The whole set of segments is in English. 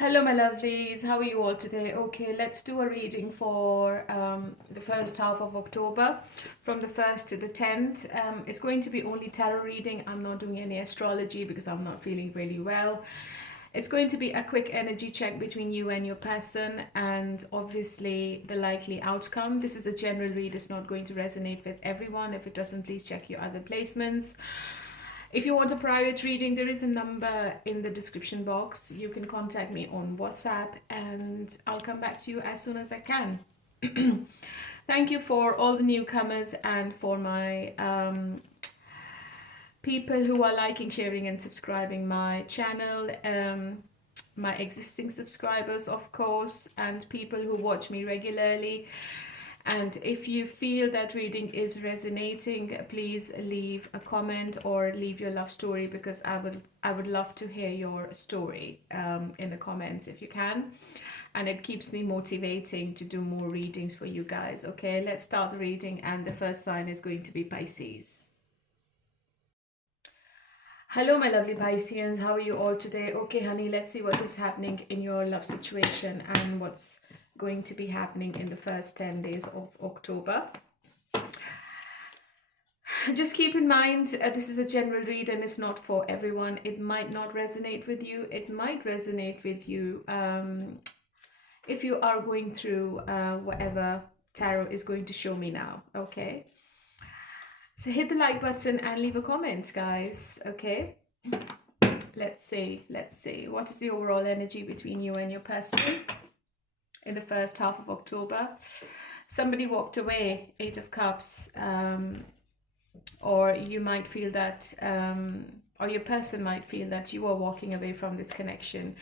Hello, my lovelies. How are you all today? Okay, let's do a reading for the first half of October from the 1st to the 10th. It's going to be only tarot reading. I'm not doing any astrology because I'm not feeling really well. It's going to be a quick energy check between you and your person and obviously the likely outcome. This is a general read. It's not going to resonate with everyone. If it doesn't, please check your other placements. If you want a private reading, there is a number in the description box. You can contact me on WhatsApp and I'll come back to you as soon as I can. Thank you for all the newcomers and for my people who are liking, sharing and subscribing my channel. My existing subscribers, of course, and people who watch me regularly. And if you feel that reading is resonating, please leave a comment or leave your love story, because I would love to hear your story in the comments if you can. And it keeps me motivating to do more readings for you guys. Okay, let's start the reading, and the first sign is going to be Pisces. Hello, my lovely Pisceans. How are you all today? Okay, honey, let's see what is happening in your love situation and what's going to be happening in the first 10 days of October. Just keep in mind, this is a general read and it's not for everyone. It might not resonate with you. It might resonate with you if you are going through whatever tarot is going to show me now. Okay, so hit the like button and leave a comment, guys. Okay, let's see what is the overall energy between you and your person in the first half of October. Somebody walked away, 8 of Cups, or you might feel that, or your person might feel that you are walking away from this connection.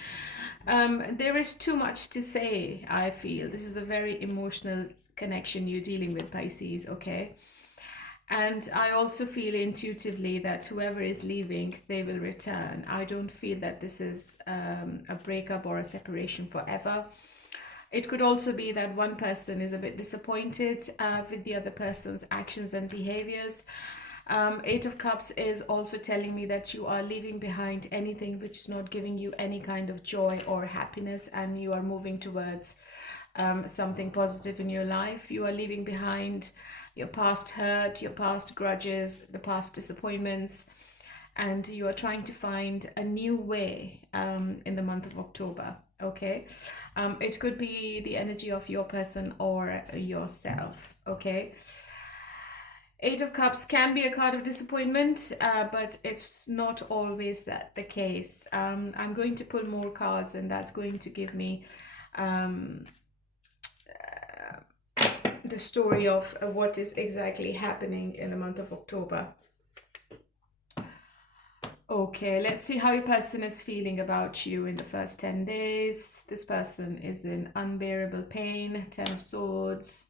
There is too much to say, I feel. This is a very emotional connection you're dealing with, Pisces, okay? And I also feel intuitively that whoever is leaving, they will return. I don't feel that this is a breakup or a separation forever. It could also be that one person is a bit disappointed with the other person's actions and behaviors. 8 of Cups is also telling me that you are leaving behind anything which is not giving you any kind of joy or happiness, and you are moving towards something positive in your life. You are leaving behind your past hurt, your past grudges, the past disappointments, and you are trying to find a new way in the month of October. Okay, it could be the energy of your person or yourself. Okay, 8 of Cups can be a card of disappointment, but it's not always that the case. I'm going to pull more cards, and that's going to give me the story of what is exactly happening in the month of October. Okay, let's see how your person is feeling about you in the first 10 days. This person is in unbearable pain, 10 of Swords.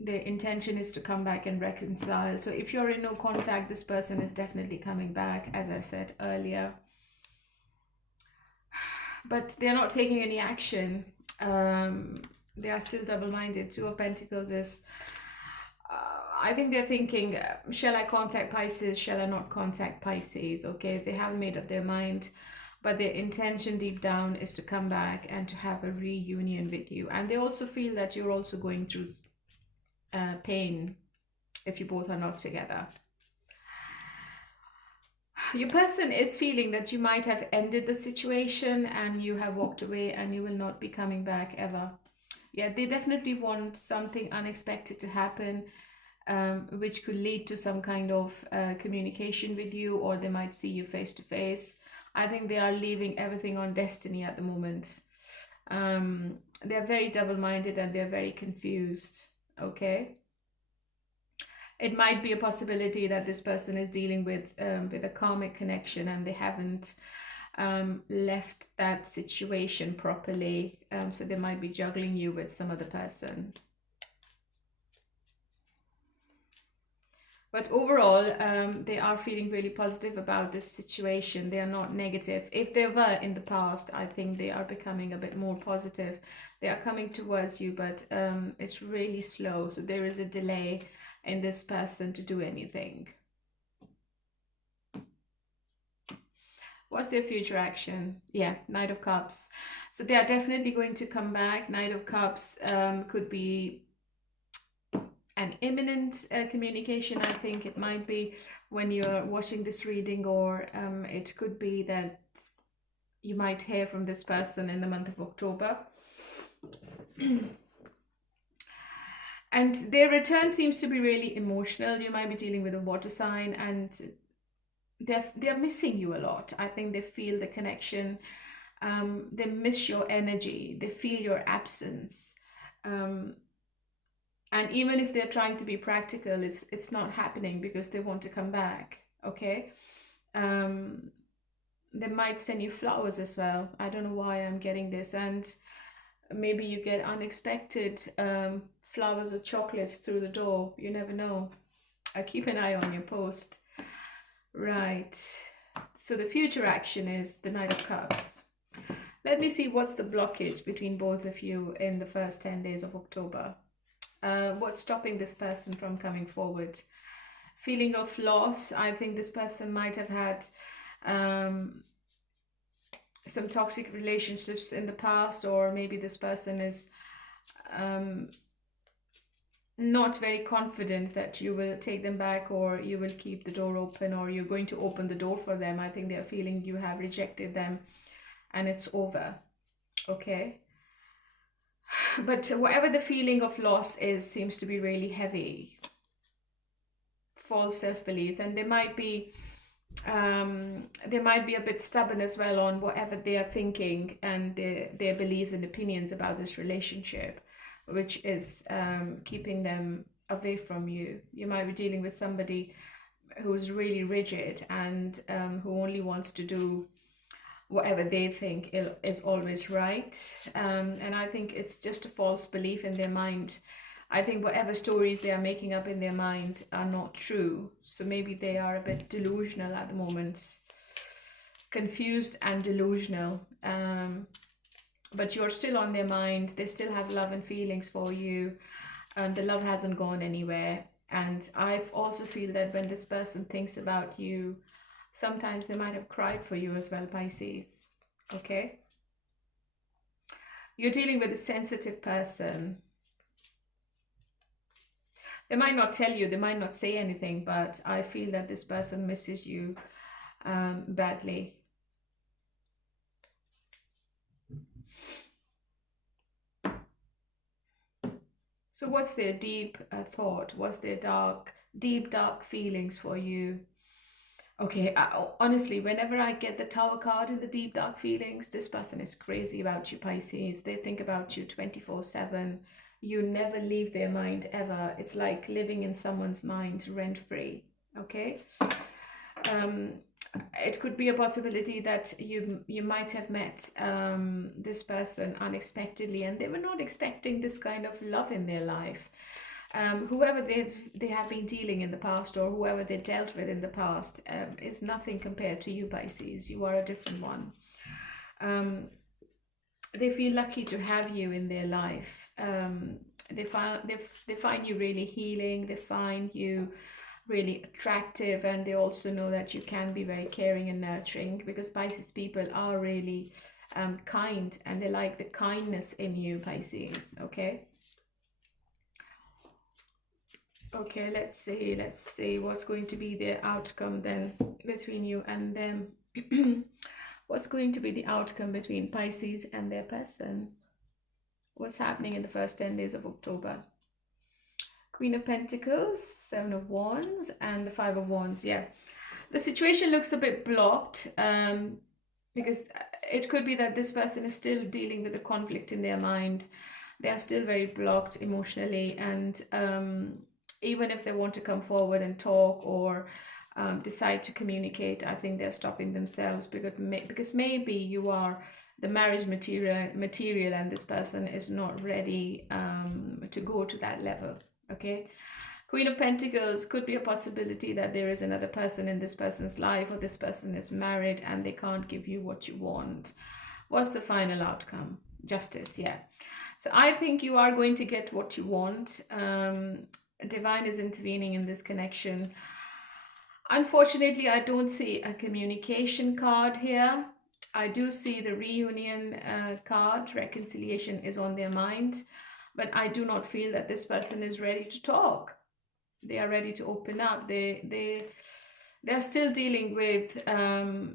The intention is to come back and reconcile. So if you're in no contact, this person is definitely coming back, as I said earlier. But they're not taking any action. They are still double-minded. 2 of Pentacles is... I think they're thinking, shall I contact Pisces? Shall I not contact Pisces? Okay, they haven't made up their mind, but their intention deep down is to come back and to have a reunion with you. And they also feel that you're also going through pain if you both are not together. Your person is feeling that you might have ended the situation and you have walked away and you will not be coming back ever. Yeah, they definitely want something unexpected to happen, which could lead to some kind of communication with you, or they might see you face to face. I think they are leaving everything on destiny at the moment. They're very double-minded and they're very confused. Okay. It might be a possibility that this person is dealing with a karmic connection and they haven't left that situation properly. So they might be juggling you with some other person. But overall, they are feeling really positive about this situation. They are not negative. If they were in the past, I think they are becoming a bit more positive. They are coming towards you, but it's really slow. So there is a delay in this person to do anything. What's their future action? Yeah, Knight of Cups. So they are definitely going to come back. Knight of Cups could be an imminent communication. I think it might be when you're watching this reading, or it could be that you might hear from this person in the month of October. And their return seems to be really emotional. You might be dealing with a water sign, and they're missing you a lot. I think they feel the connection. They miss your energy. They feel your absence. And even if they're trying to be practical, it's not happening because they want to come back. Okay. They might send you flowers as well. I don't know why I'm getting this. And maybe you get unexpected flowers or chocolates through the door. You never know. Keep an eye on your post. Right. So the future action is the Knight of Cups. Let me see what's the blockage between both of you in the first 10 days of October. What's stopping this person from coming forward? Feeling of loss. I think this person might have had some toxic relationships in the past, or maybe this person is not very confident that you will take them back, or you will keep the door open, or you're going to open the door for them. I think they're feeling you have rejected them and it's over. Okay. But whatever the feeling of loss is, seems to be really heavy. False self-beliefs, and they might be a bit stubborn as well on whatever they are thinking and their beliefs and opinions about this relationship, which is keeping them away from you. You might be dealing with somebody who's really rigid and who only wants to do whatever they think is always right. And I think it's just a false belief in their mind. I think whatever stories they are making up in their mind are not true. So maybe they are a bit delusional at the moment. Confused and delusional. But you're still on their mind. They still have love and feelings for you. The love hasn't gone anywhere. And I also feel that when this person thinks about you, sometimes they might have cried for you as well, Pisces. Okay? You're dealing with a sensitive person. They might not tell you, they might not say anything, but I feel that this person misses you badly. So what's their deep thought? What's their deep, dark feelings for you? Okay, honestly, whenever I get the Tower card in the deep, dark feelings, this person is crazy about you, Pisces. They think about you 24/7. You never leave their mind ever. It's like living in someone's mind rent-free, okay? It could be a possibility that you might have met this person unexpectedly, and they were not expecting this kind of love in their life. Whoever they have been dealing in the past, or whoever they dealt with in the past, is nothing compared to you, Pisces. You are a different one. They feel lucky to have you in their life. They find you really healing. They find you really attractive, and they also know that you can be very caring and nurturing, because Pisces people are really kind, and they like the kindness in you, Pisces. Okay. Okay, let's see what's going to be the outcome then between you and them. What's going to be the outcome between Pisces and their person? What's happening in the first 10 days of October? Queen of Pentacles, 7 of Wands, and the 5 of Wands. Yeah, the situation looks a bit blocked because it could be that this person is still dealing with a conflict in their mind. They are still very blocked emotionally, and even if they want to come forward and talk or decide to communicate, I think they're stopping themselves because maybe you are the marriage material and this person is not ready to go to that level. Okay. Queen of Pentacles could be a possibility that there is another person in this person's life, or this person is married and they can't give you what you want. What's the final outcome? Justice. Yeah. So I think you are going to get what you want. Divine is intervening in this connection. Unfortunately, I don't see a communication card here. I do see the reunion card. Reconciliation is on their mind, but I do not feel that this person is ready to talk. They are ready to open up. They're still dealing with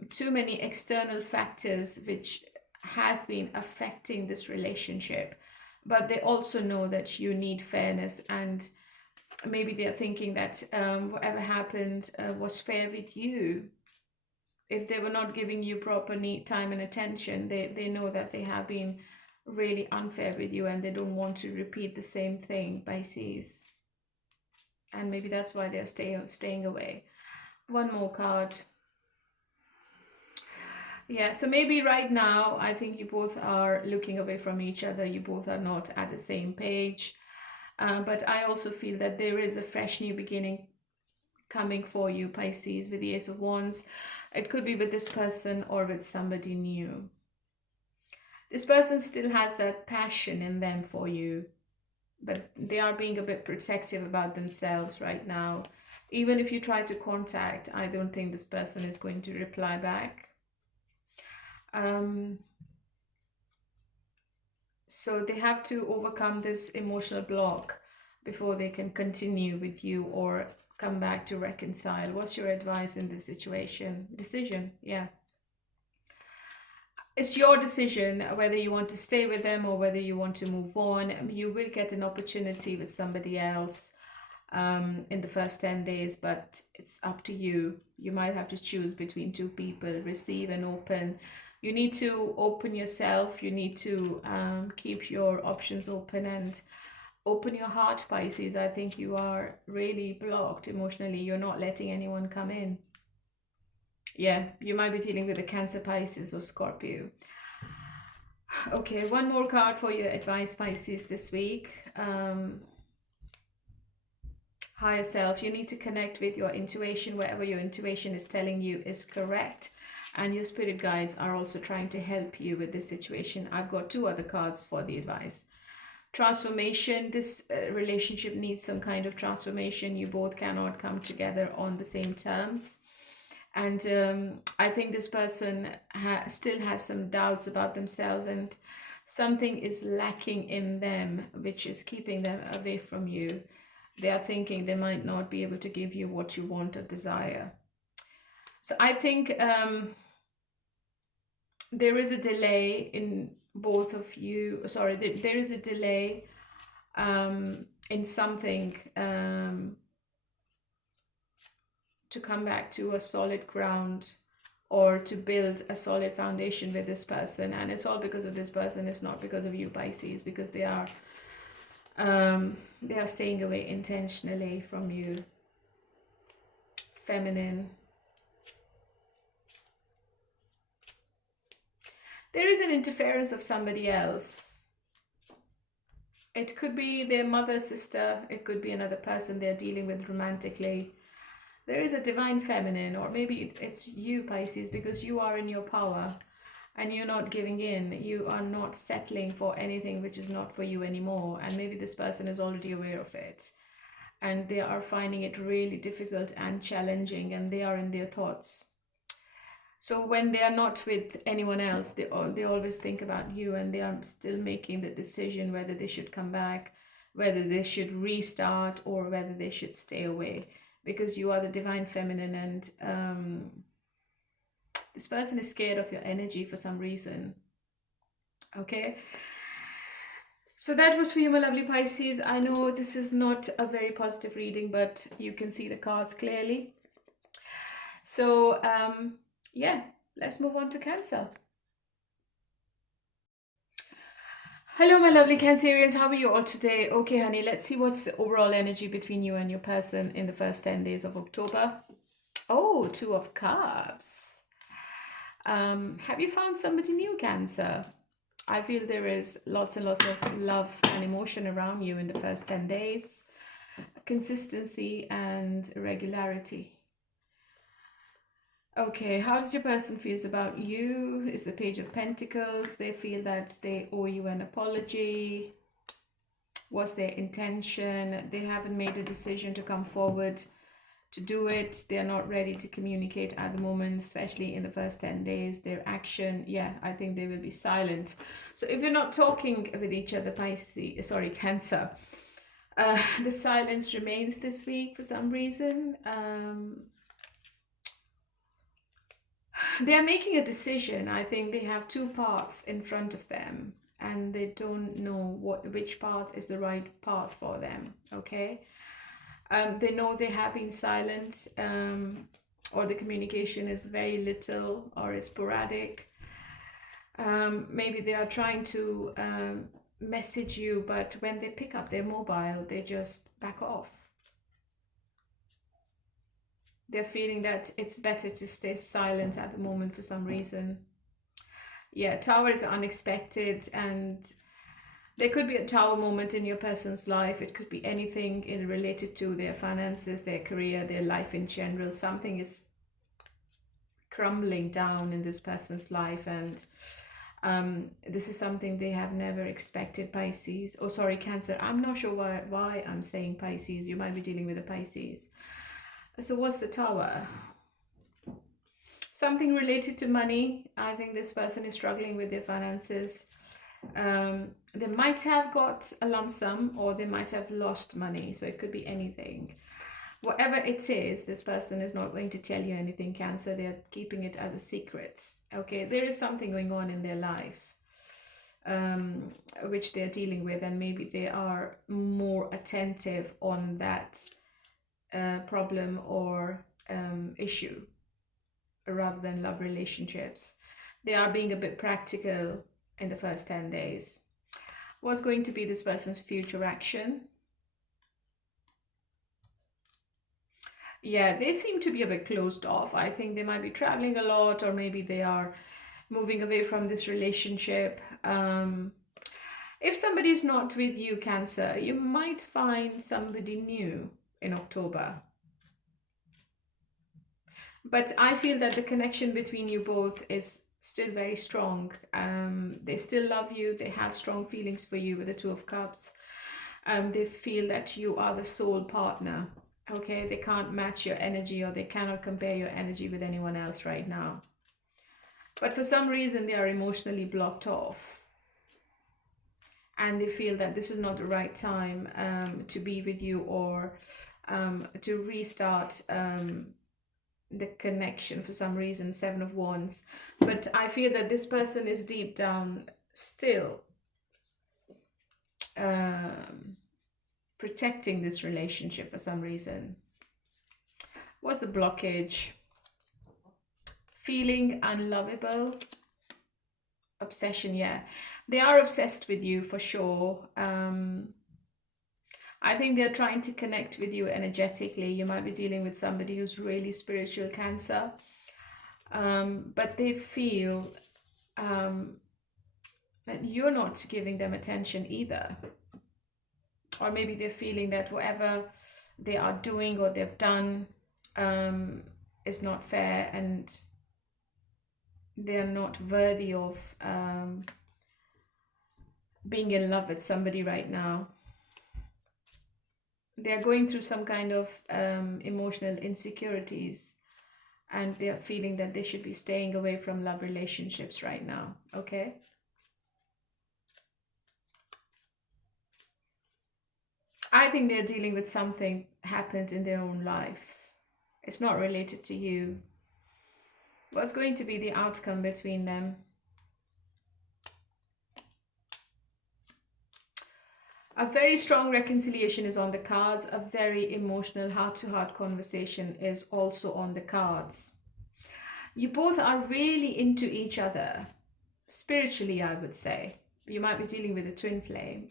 too many external factors which has been affecting this relationship, but they also know that you need fairness, and maybe they're thinking that whatever happened was fair with you. If they were not giving you proper need, time and attention, they know that they have been really unfair with you, and they don't want to repeat the same thing, Pisces. And maybe that's why they're staying away. One more card. Yeah, so maybe right now, I think you both are looking away from each other. You both are not at the same page. But I also feel that there is a fresh new beginning coming for you, Pisces, with the Ace of Wands. It could be with this person or with somebody new. This person still has that passion in them for you, but they are being a bit protective about themselves right now. Even if you try to contact, I don't think this person is going to reply back. So they have to overcome this emotional block before they can continue with you or come back to reconcile. What's your advice in this situation? Decision, yeah. It's your decision whether you want to stay with them or whether you want to move on. I mean, you will get an opportunity with somebody else in the first 10 days, but it's up to you. You might have to choose between two people, receive and open. You need to open yourself. You need to keep your options open and open your heart, Pisces. I think you are really blocked emotionally. You're not letting anyone come in. Yeah, you might be dealing with a Cancer, Pisces, or Scorpio. Okay, one more card for your advice, Pisces, this week. Higher self. You need to connect with your intuition. Whatever your intuition is telling you is correct. And your spirit guides are also trying to help you with this situation. I've got two other cards for the advice. Transformation. This relationship needs some kind of transformation. You both cannot come together on the same terms. And I think this person still has some doubts about themselves, and something is lacking in them, which is keeping them away from you. They are thinking they might not be able to give you what you want or desire. So I think there is a delay in both of you. Sorry, there is a delay in something to come back to a solid ground or to build a solid foundation with this person. And it's all because of this person. It's not because of you, Pisces, because they are staying away intentionally from you. Feminine. There is an interference of somebody else. It could be their mother, sister. It could be another person they're dealing with romantically. There is a divine feminine, or maybe it's you, Pisces, because you are in your power and you're not giving in. You are not settling for anything which is not for you anymore. And maybe this person is already aware of it. And they are finding it really difficult and challenging, and they are in their thoughts. So when they are not with anyone else, they always think about you, and they are still making the decision whether they should come back, whether they should restart, or whether they should stay away. Because you are the divine feminine, and this person is scared of your energy for some reason. Okay. So that was for you, my lovely Pisces. I know this is not a very positive reading, but you can see the cards clearly. So, yeah, let's move on to Cancer. Hello, my lovely Cancerians. How are you all today? Okay, honey, let's see what's the overall energy between you and your person in the first 10 days of October. Oh, Two of Cups. Have you found somebody new, Cancer? I feel there is lots and lots of love and emotion around you in the first 10 days. Consistency and regularity. Okay, how does your person feels about you? Is the Page of Pentacles. They feel that they owe you an apology. What's their intention? They haven't made a decision to come forward to do it. They're not ready to communicate at the moment, especially in the first 10 days. Their action, yeah, I think they will be silent. So if you're not talking with each other, Cancer, the silence remains this week for some reason. They are making a decision. I think they have two paths in front of them, and they don't know which path is the right path for them. Okay. They know they have been silent, or the communication is very little or is sporadic. Maybe they are trying to message you, but when they pick up their mobile, they just back off. They're feeling that it's better to stay silent at the moment for some reason. Yeah, Tower is unexpected, and there could be a Tower moment in your person's life. It could be anything related to their finances, their career, their life in general. Something is crumbling down in this person's life, and this is something they have never expected, Pisces. Oh, sorry, Cancer. I'm not sure why I'm saying Pisces. You might be dealing with a Pisces. So what's the Tower? Something related to money. I think this person is struggling with their finances. They might have got a lump sum, or they might have lost money. So it could be anything. Whatever it is, this person is not going to tell you anything, Cancer. They're keeping it as a secret. Okay, there is something going on in their life, which they're dealing with, and maybe they are more attentive on that problem or issue rather than love relationships. They are being a bit practical in the first 10 days. What's going to be this person's future action? Yeah, they seem to be a bit closed off. I think they might be traveling a lot, or maybe they are moving away from this relationship. If somebody is not with you, Cancer, you might find somebody new in October. But I feel that the connection between you both is still very strong. They still love you. They have strong feelings for you with the Two of Cups. They feel that you are the sole partner. Okay, they can't match your energy, or they cannot compare your energy with anyone else right now. But for some reason, they are emotionally blocked off. And they feel that this is not the right time to be with you, or to restart the connection for some reason. Seven of Wands. But I feel that this person is deep down still protecting this relationship for some reason. What's the blockage? Feeling unlovable. Obsession, yeah. They are obsessed with you for sure. I think they're trying to connect with you energetically. You might be dealing with somebody who's really spiritual, Cancer. But they feel that you're not giving them attention either. Or maybe they're feeling that whatever they are doing or they've done is not fair, and they're not worthy of being in love with somebody right now. They're going through some kind of emotional insecurities, and they're feeling that they should be staying away from love relationships right now. Okay. I think they're dealing with something happens in their own life. It's not related to you. What's going to be the outcome between them? A very strong reconciliation is on the cards. A very emotional heart-to-heart conversation is also on the cards. You both are really into each other. Spiritually, I would say. You might be dealing with a twin flame.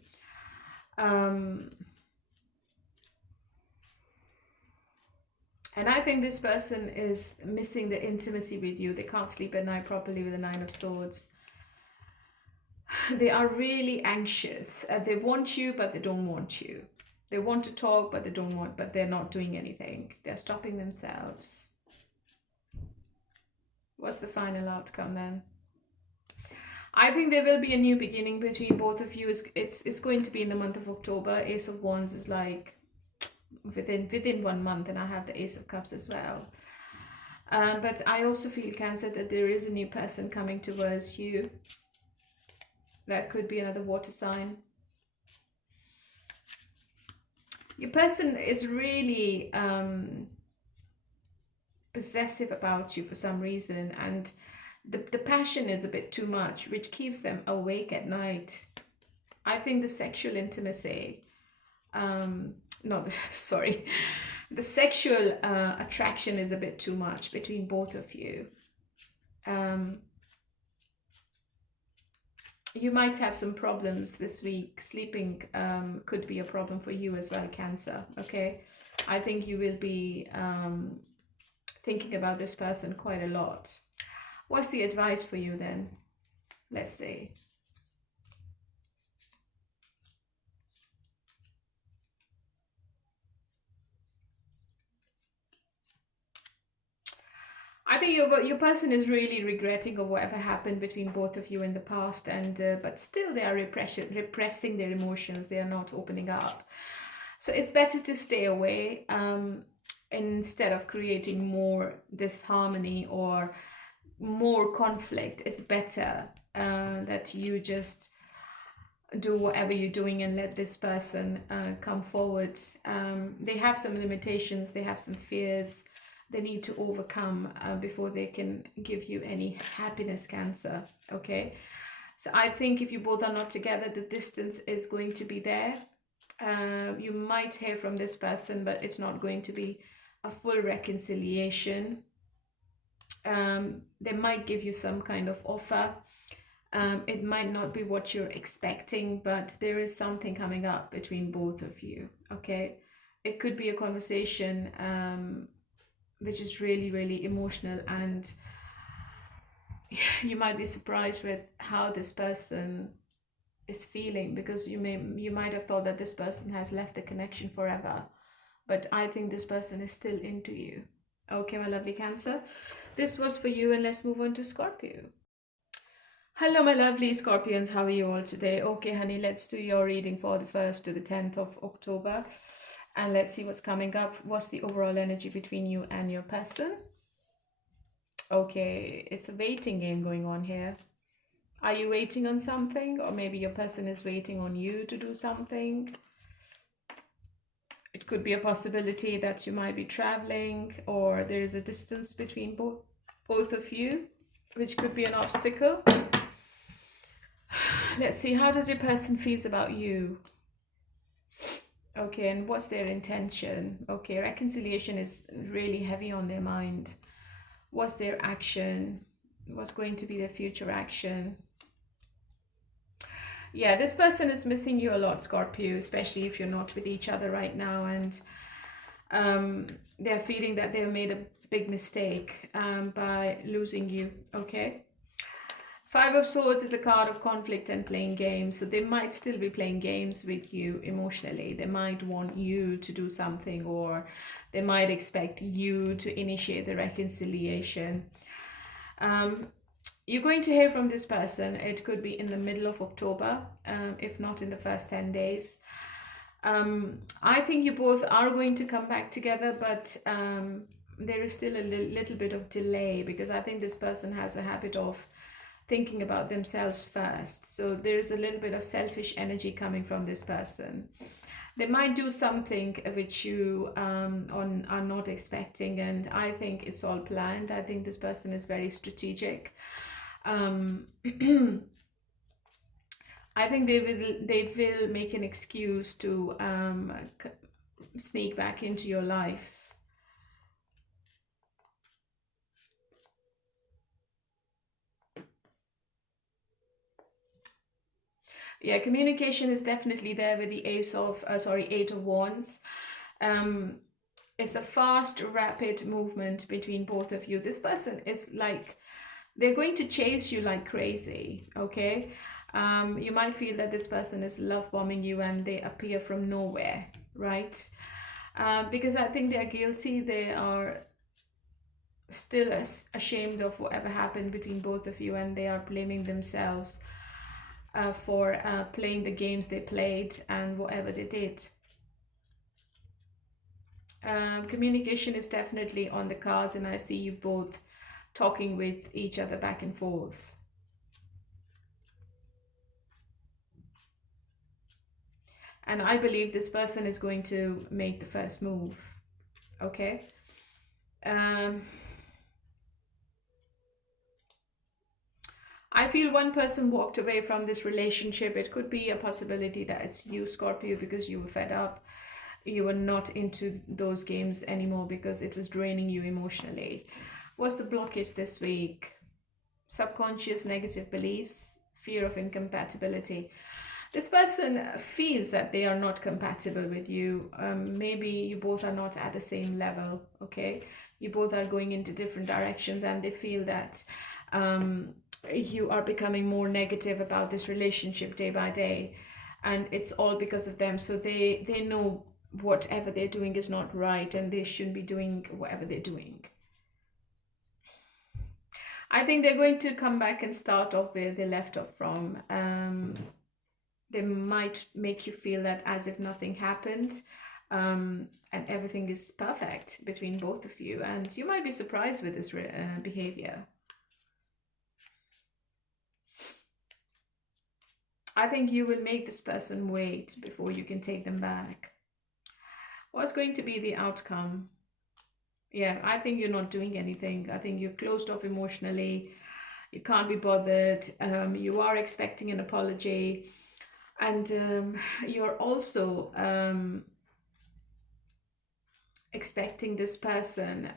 And I think this person is missing the intimacy with you. They can't sleep at night properly with the Nine of Swords. They are really anxious. They want you, but they don't want you. They want to talk, but but they're not doing anything. They're stopping themselves. What's the final outcome then? I think there will be a new beginning between both of you. It's going to be in the month of October. Ace of Wands is like within 1 month, and I have the Ace of Cups as well. But I also feel, Cancer, that there is a new person coming towards you. That could be another water sign. Your person is really possessive about you for some reason, and the passion is a bit too much, which keeps them awake at night. I think the sexual intimacy, sorry, the sexual attraction is a bit too much between both of you. You might have some problems this week. Sleeping could be a problem for you as well, Cancer. Okay, I think you will be thinking about this person quite a lot. What's the advice for you then? Let's see. I think your person is really regretting of whatever happened between both of you in the past, and but still they are repressing their emotions. They are not opening up. So it's better to stay away instead of creating more disharmony or more conflict. It's better that you just do whatever you're doing and let this person come forward. They have some limitations. They have some fears they need to overcome before they can give you any happiness, Cancer. Okay, so I think if you both are not together, the distance is going to be there. You might hear from this person, but it's not going to be a full reconciliation. They might give you some kind of offer. It might not be what you're expecting, but there is something coming up between both of you. Okay, it could be a conversation which is really, really emotional, and you might be surprised with how this person is feeling, because you might have thought that this person has left the connection forever, but I think this person is still into you. Okay, my lovely Cancer, this was for you, and let's move on to Scorpio. Hello, my lovely Scorpions, how are you all today? Okay, honey, let's do your reading for the 1st to the 10th of October. And let's see what's coming up. What's the overall energy between you and your person? Okay, it's a waiting game going on here. Are you waiting on something? Or maybe your person is waiting on you to do something. It could be a possibility that you might be traveling, or there is a distance between both of you, which could be an obstacle. Let's see, how does your person feels about you? Okay, and what's their intention? Okay, reconciliation is really heavy on their mind. What's their action? What's going to be their future action? Yeah, this person is missing you a lot, Scorpio, especially if you're not with each other right now, and they're feeling that they've made a big mistake by losing you. Okay. 5 of Swords is the card of conflict and playing games. So they might still be playing games with you emotionally. They might want you to do something, or they might expect you to initiate the reconciliation. You're going to hear from this person. It could be in the middle of October, if not in the first 10 days. I think you both are going to come back together, but there is still a little bit of delay, because I think this person has a habit of thinking about themselves first. So there's a little bit of selfish energy coming from this person. They might do something which you are not expecting, and I think it's all planned. I think this person is very strategic. I think they will make an excuse to sneak back into your life. Yeah, communication is definitely there with the Eight of Wands. It's a fast, rapid movement between both of you. This person is like, they're going to chase you like crazy, okay? You might feel that this person is love bombing you and they appear from nowhere, right? Because I think they are guilty. They are still ashamed of whatever happened between both of you, and they are blaming themselves for playing the games they played and whatever they did. Communication is definitely on the cards, and I see you both talking with each other back and forth. And I believe this person is going to make the first move. Okay. I feel one person walked away from this relationship. It could be a possibility that it's you, Scorpio, because you were fed up. You were not into those games anymore because it was draining you emotionally. What's the blockage this week? Subconscious negative beliefs, fear of incompatibility. This person feels that they are not compatible with you. Maybe you both are not at the same level, okay? You both are going into different directions, and they feel that you are becoming more negative about this relationship day by day, and it's all because of them. So they know whatever they're doing is not right, and they shouldn't be doing whatever they're doing. I think they're going to come back and start off where they left off from. They might make you feel that as if nothing happened, and everything is perfect between both of you, and you might be surprised with this behavior. I think you will make this person wait before you can take them back. What's going to be the outcome? Yeah, I think you're not doing anything. I think you're closed off emotionally. You can't be bothered. You are expecting an apology. And you're also expecting this person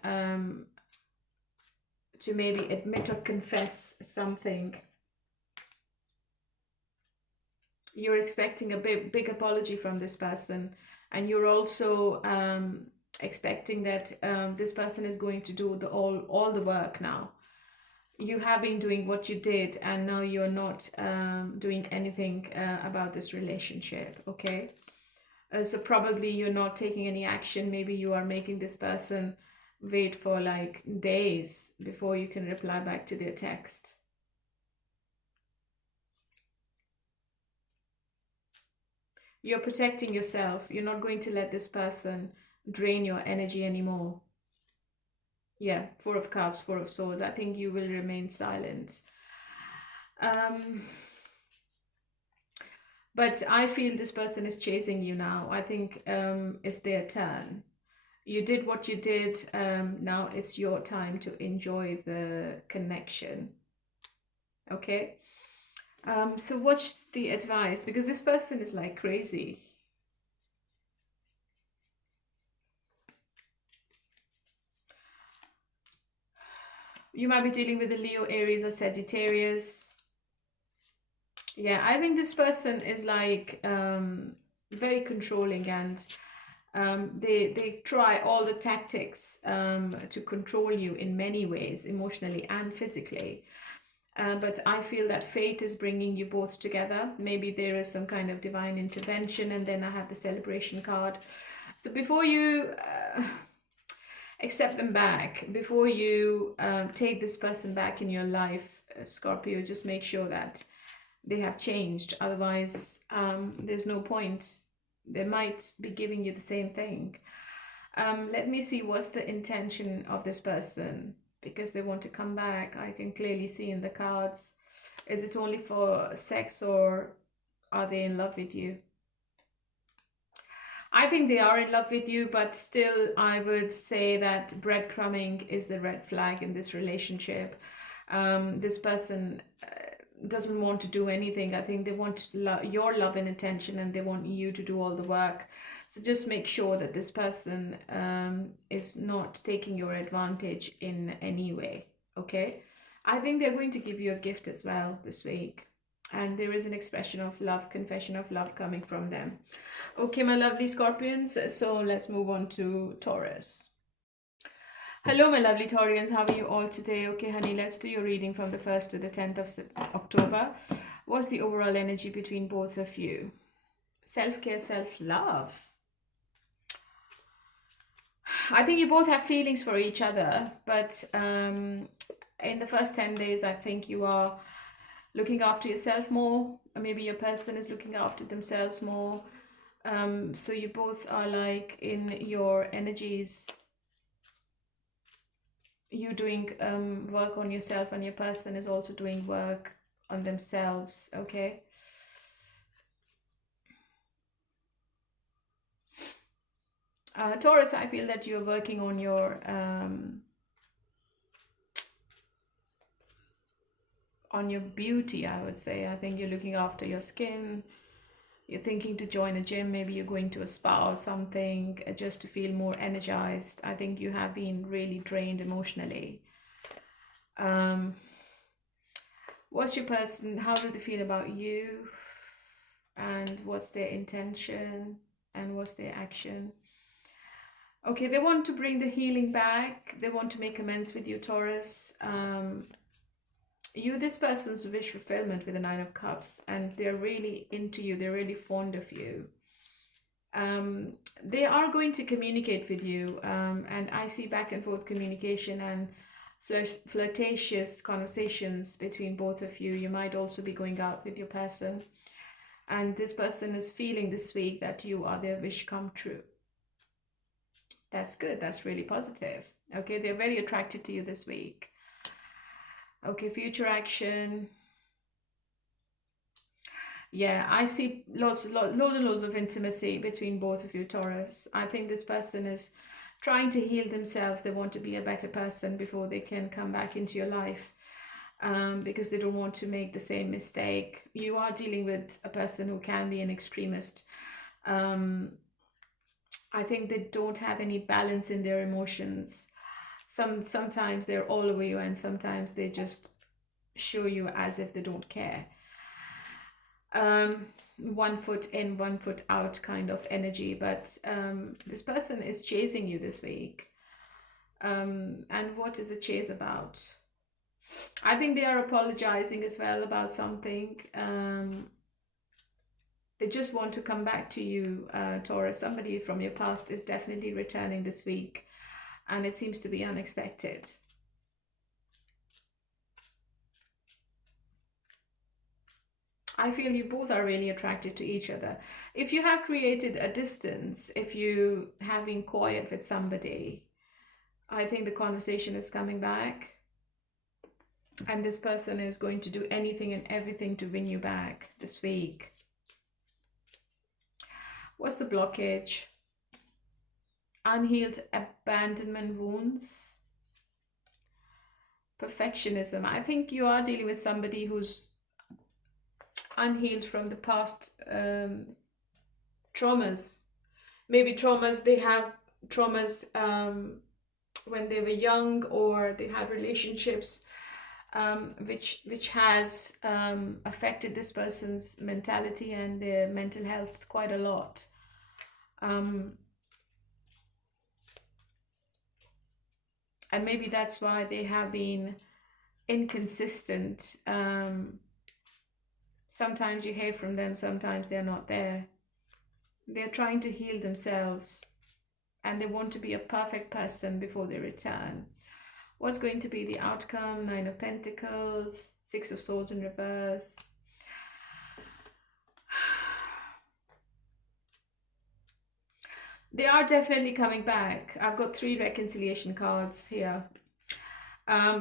to maybe admit or confess something. You're expecting a big apology from this person, and you're also expecting that this person is going to do all the work now. You have been doing what you did, and now you're not doing anything about this relationship, okay? So probably you're not taking any action. Maybe you are making this person wait for like days before you can reply back to their text. You're protecting yourself. You're not going to let this person drain your energy anymore. Yeah, Four of Cups, Four of Swords. I think you will remain silent. But I feel this person is chasing you now. I think it's their turn. You did what you did. Now it's your time to enjoy the connection. Okay? So what's the advice? Because this person is like crazy. You might be dealing with a Leo, Aries, or Sagittarius. Yeah, I think this person is like very controlling, and they try all the tactics to control you in many ways, emotionally and physically. But I feel that fate is bringing you both together. Maybe there is some kind of divine intervention, and then I have the celebration card. So before you accept them back, before you take this person back in your life, Scorpio, just make sure that they have changed. Otherwise, there's no point. They might be giving you the same thing. Let me see what's the intention of this person, because they want to come back. I can clearly see in the cards. Is it only for sex, or are they in love with you? I think they are in love with you, but still I would say that breadcrumbing is the red flag in this relationship. This person doesn't want to do anything. I think they want your love and attention, and they want you to do all the work. So just make sure that this person is not taking your advantage in any way, okay? I think they're going to give you a gift as well this week. And there is an expression of love, confession of love coming from them. Okay, my lovely Scorpions. So let's move on to Taurus. Hello, my lovely Taurians. How are you all today? Okay, honey, let's do your reading from the 1st to the 10th of October. What's the overall energy between both of you? Self-care, self-love. I think you both have feelings for each other, but in the first 10 days, I think you are looking after yourself more. Or maybe your person is looking after themselves more. So you both are like in your energies, you doing work on yourself, and your person is also doing work on themselves. Okay. Taurus, I feel that you're working on your beauty, I would say. I think you're looking after your skin. You're thinking to join a gym, maybe you're going to a spa or something, just to feel more energized. I think you have been really drained emotionally. Um, what's your person, how do they feel about you? And what's their intention? And what's their action? Okay, they want to bring the healing back. They want to make amends with you, Taurus. This person's wish fulfillment with the Nine of Cups, and they're really into you. They're really fond of you. They are going to communicate with you, and I see back and forth communication and flirtatious conversations between both of you. You might also be going out with your person, and this person is feeling this week that you are their wish come true. That's good. That's really positive. Okay, they're very attracted to you this week. Okay, future action. Yeah, I see loads and loads of intimacy between both of you, Taurus. I think this person is trying to heal themselves. They want to be a better person before they can come back into your life, because they don't want to make the same mistake. You are dealing with a person who can be an extremist. I think they don't have any balance in their emotions. Sometimes they're all over you, and sometimes they just show you as if they don't care. 1 foot in, 1 foot out kind of energy. But this person is chasing you this week. And what is the chase about? I think they are apologizing as well about something. They just want to come back to you, Taurus. Somebody from your past is definitely returning this week, and it seems to be unexpected. I feel you both are really attracted to each other. If you have created a distance, if you have been quiet with somebody, I think the conversation is coming back. And this person is going to do anything and everything to win you back this week. What's the blockage? Unhealed abandonment wounds. Perfectionism. I think you are dealing with somebody who's unhealed from the past traumas. Maybe traumas, they have traumas when they were young, or they had relationships which has affected this person's mentality and their mental health quite a lot. And maybe that's why they have been inconsistent. Sometimes you hear from them, sometimes they're not there. They're trying to heal themselves, and they want to be a perfect person before they return. What's going to be the outcome? 9 of Pentacles, 6 of Swords in reverse. They are definitely coming back. I've got 3 reconciliation cards here.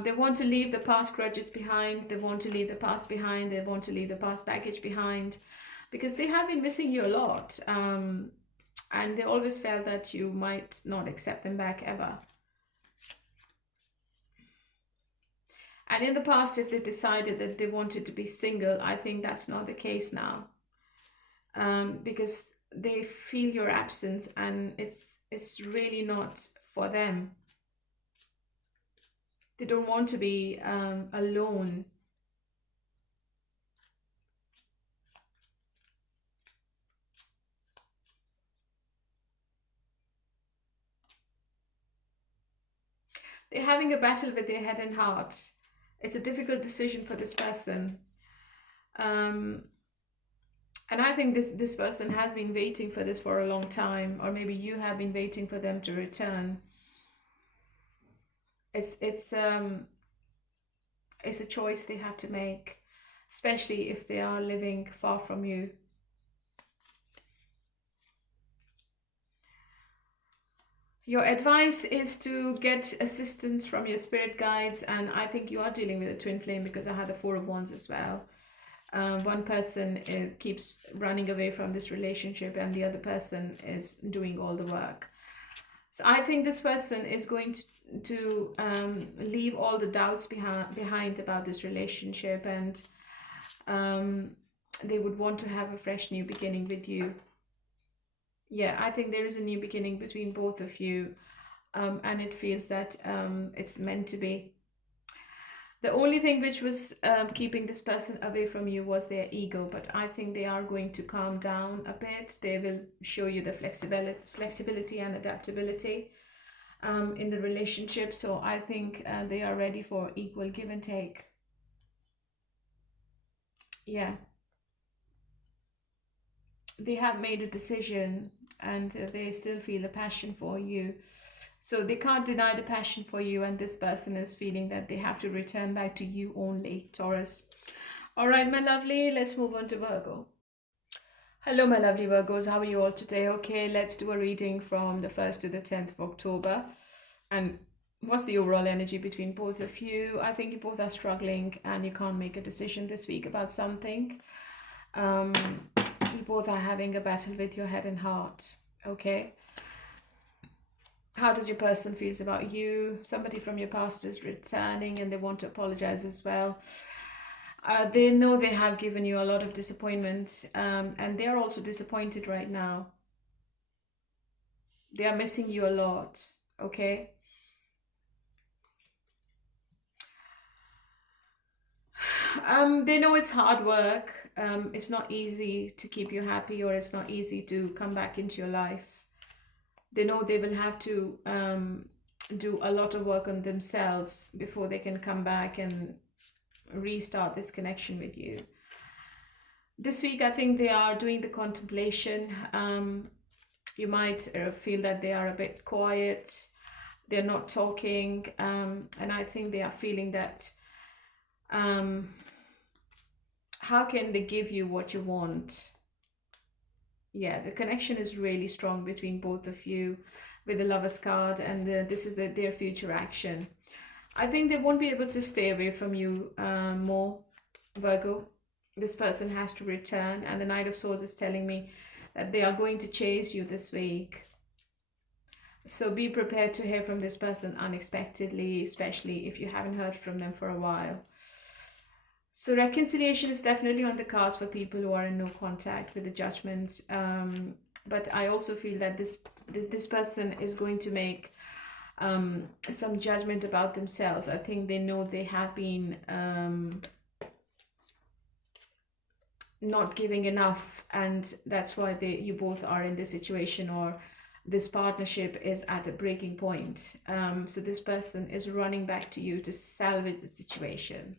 They want to leave the past grudges behind. They want to leave the past behind. They want to leave the past baggage behind, because they have been missing you a lot. And they always felt that you might not accept them back ever. And in the past, if they decided that they wanted to be single, I think that's not the case now. Because they feel your absence, and it's really not for them. They don't want to be alone. They're having a battle with their head and heart. It's a difficult decision for this person. And I think this person has been waiting for this for a long time, or maybe you have been waiting for them to return. It's a choice they have to make, especially if they are living far from you. Your advice is to get assistance from your spirit guides, and I think you are dealing with a twin flame because I had the Four of Wands as well. One person keeps running away from this relationship, and the other person is doing all the work. So I think this person is going to leave all the doubts behind about this relationship, and they would want to have a fresh new beginning with you. Yeah, I think there is a new beginning between both of you, and it feels that it's meant to be. The only thing which was keeping this person away from you was their ego, but I think they are going to calm down a bit. They will show you the flexibility and adaptability in the relationship. So I think they are ready for equal give and take. Yeah. They have made a decision, and they still feel a passion for you. So they can't deny the passion for you, and this person is feeling that they have to return back to you only, Taurus. All right, my lovely, let's move on to Virgo. Hello, my lovely Virgos. How are you all today? Okay, let's do a reading from the 1st to the 10th of October. And what's the overall energy between both of you? I think you both are struggling and you can't make a decision this week about something. You both are having a battle with your head and heart. Okay. How does your person feels about you? Somebody from your past is returning and they want to apologize as well. They know they have given you a lot of disappointment, and they're also disappointed right now. They are missing you a lot, okay? They know it's hard work. It's not easy to keep you happy, or it's not easy to come back into your life. They know they will have to do a lot of work on themselves before they can come back and restart this connection with you. This week, I think they are doing the contemplation. You might feel that they are a bit quiet. They're not talking. And I think they are feeling that how can they give you what you want? Yeah, the connection is really strong between both of you with the Lover's card, and this is their future action. I think they won't be able to stay away from you more, Virgo. This person has to return, and the Knight of Swords is telling me that they are going to chase you this week. So be prepared to hear from this person unexpectedly, especially if you haven't heard from them for a while. So reconciliation is definitely on the cards for people who are in no contact with the Judgment. But I also feel that this person is going to make some judgment about themselves. I think they know they have been not giving enough, and that's why you both are in this situation, or this partnership is at a breaking point. So this person is running back to you to salvage the situation.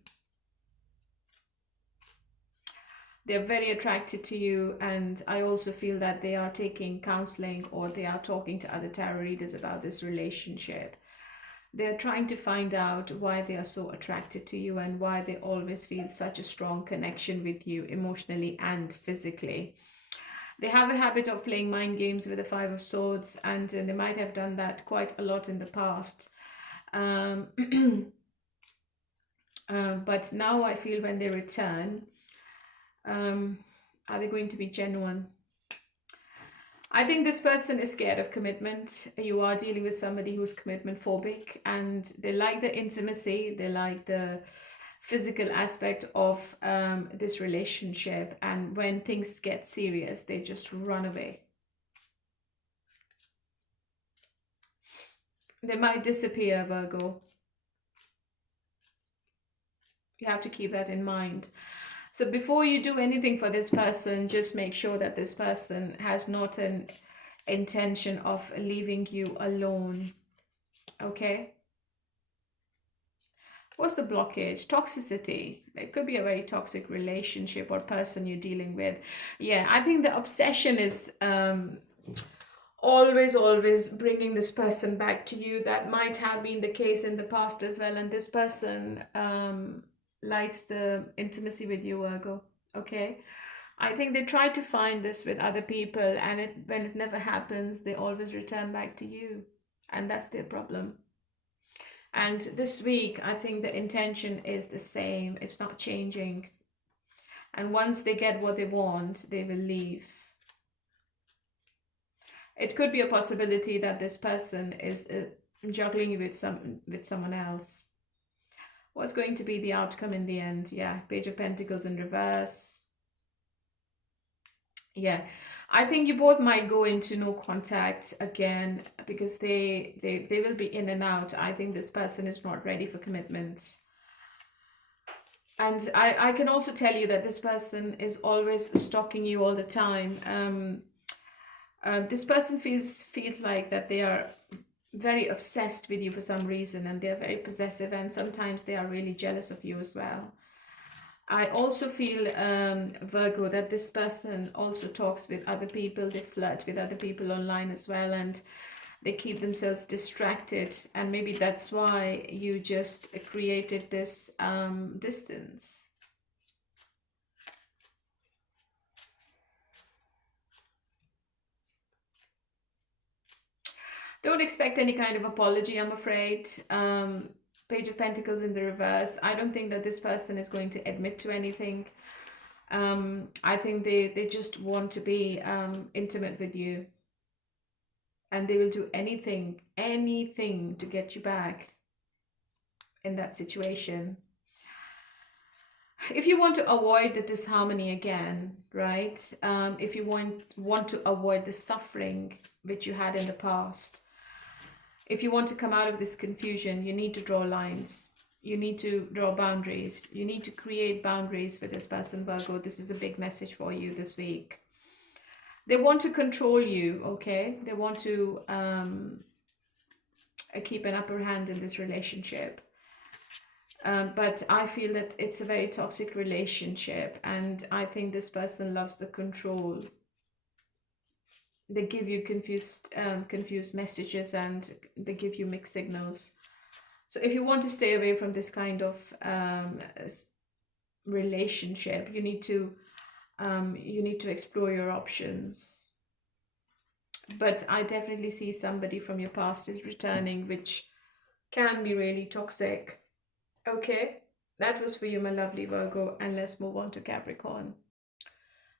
They're very attracted to you, and I also feel that they are taking counseling, or they are talking to other tarot readers about this relationship. They're trying to find out why they are so attracted to you, and why they always feel such a strong connection with you emotionally and physically. They have a habit of playing mind games with the Five of Swords, and they might have done that quite a lot in the past. But now I feel when they return, are they going to be genuine? I think this person is scared of commitment. You are dealing with somebody who's commitment phobic, and they like the intimacy, they like the physical aspect of this relationship, and when things get serious, they just run away. They might disappear, Virgo. You have to keep that in mind. So before you do anything for this person, just make sure that this person has not an intention of leaving you alone. Okay? What's the blockage? Toxicity. It could be a very toxic relationship or person you're dealing with. Yeah, I think the obsession is always bringing this person back to you. That might have been the case in the past as well. And this person likes the intimacy with you, Virgo. Okay? I think they try to find this with other people, and when it never happens, they always return back to you. and that's their problem. And this week, I think the intention is the same. It's not changing. And once they get what they want, they will leave. It could be a possibility that this person is juggling with someone else. What's going to be the outcome in the end? Yeah, Page of Pentacles in reverse. Yeah, I think you both might go into no contact again because they will be in and out. I think this person is not ready for commitment. And I can also tell you that this person is always stalking you all the time. This person feels like that they are very obsessed with you for some reason, and they're very possessive, and sometimes they are really jealous of you as well. I also feel, Virgo, that this person also talks with other people. They flirt with other people online as well, and they keep themselves distracted. And maybe that's why you just created this distance. Don't expect any kind of apology, I'm afraid. Page of Pentacles in the reverse. I don't think that this person is going to admit to anything. I think they just want to be intimate with you. And they will do anything to get you back in that situation. If you want to avoid the disharmony again, right? If you want to avoid the suffering which you had in the past, if you want to come out of this confusion, you need to draw lines. You need to draw boundaries. You need to create boundaries with this person, Virgo. This is the big message for you this week. They want to control you, okay? They want to keep an upper hand in this relationship. But I feel that it's a very toxic relationship, and I think this person loves the control. They give you confused messages, and they give you mixed signals. So if you want to stay away from this kind of relationship, you need to explore your options. But I definitely see somebody from your past is returning, which can be really toxic. Okay, that was for you, my lovely Virgo, and let's move on to Capricorn.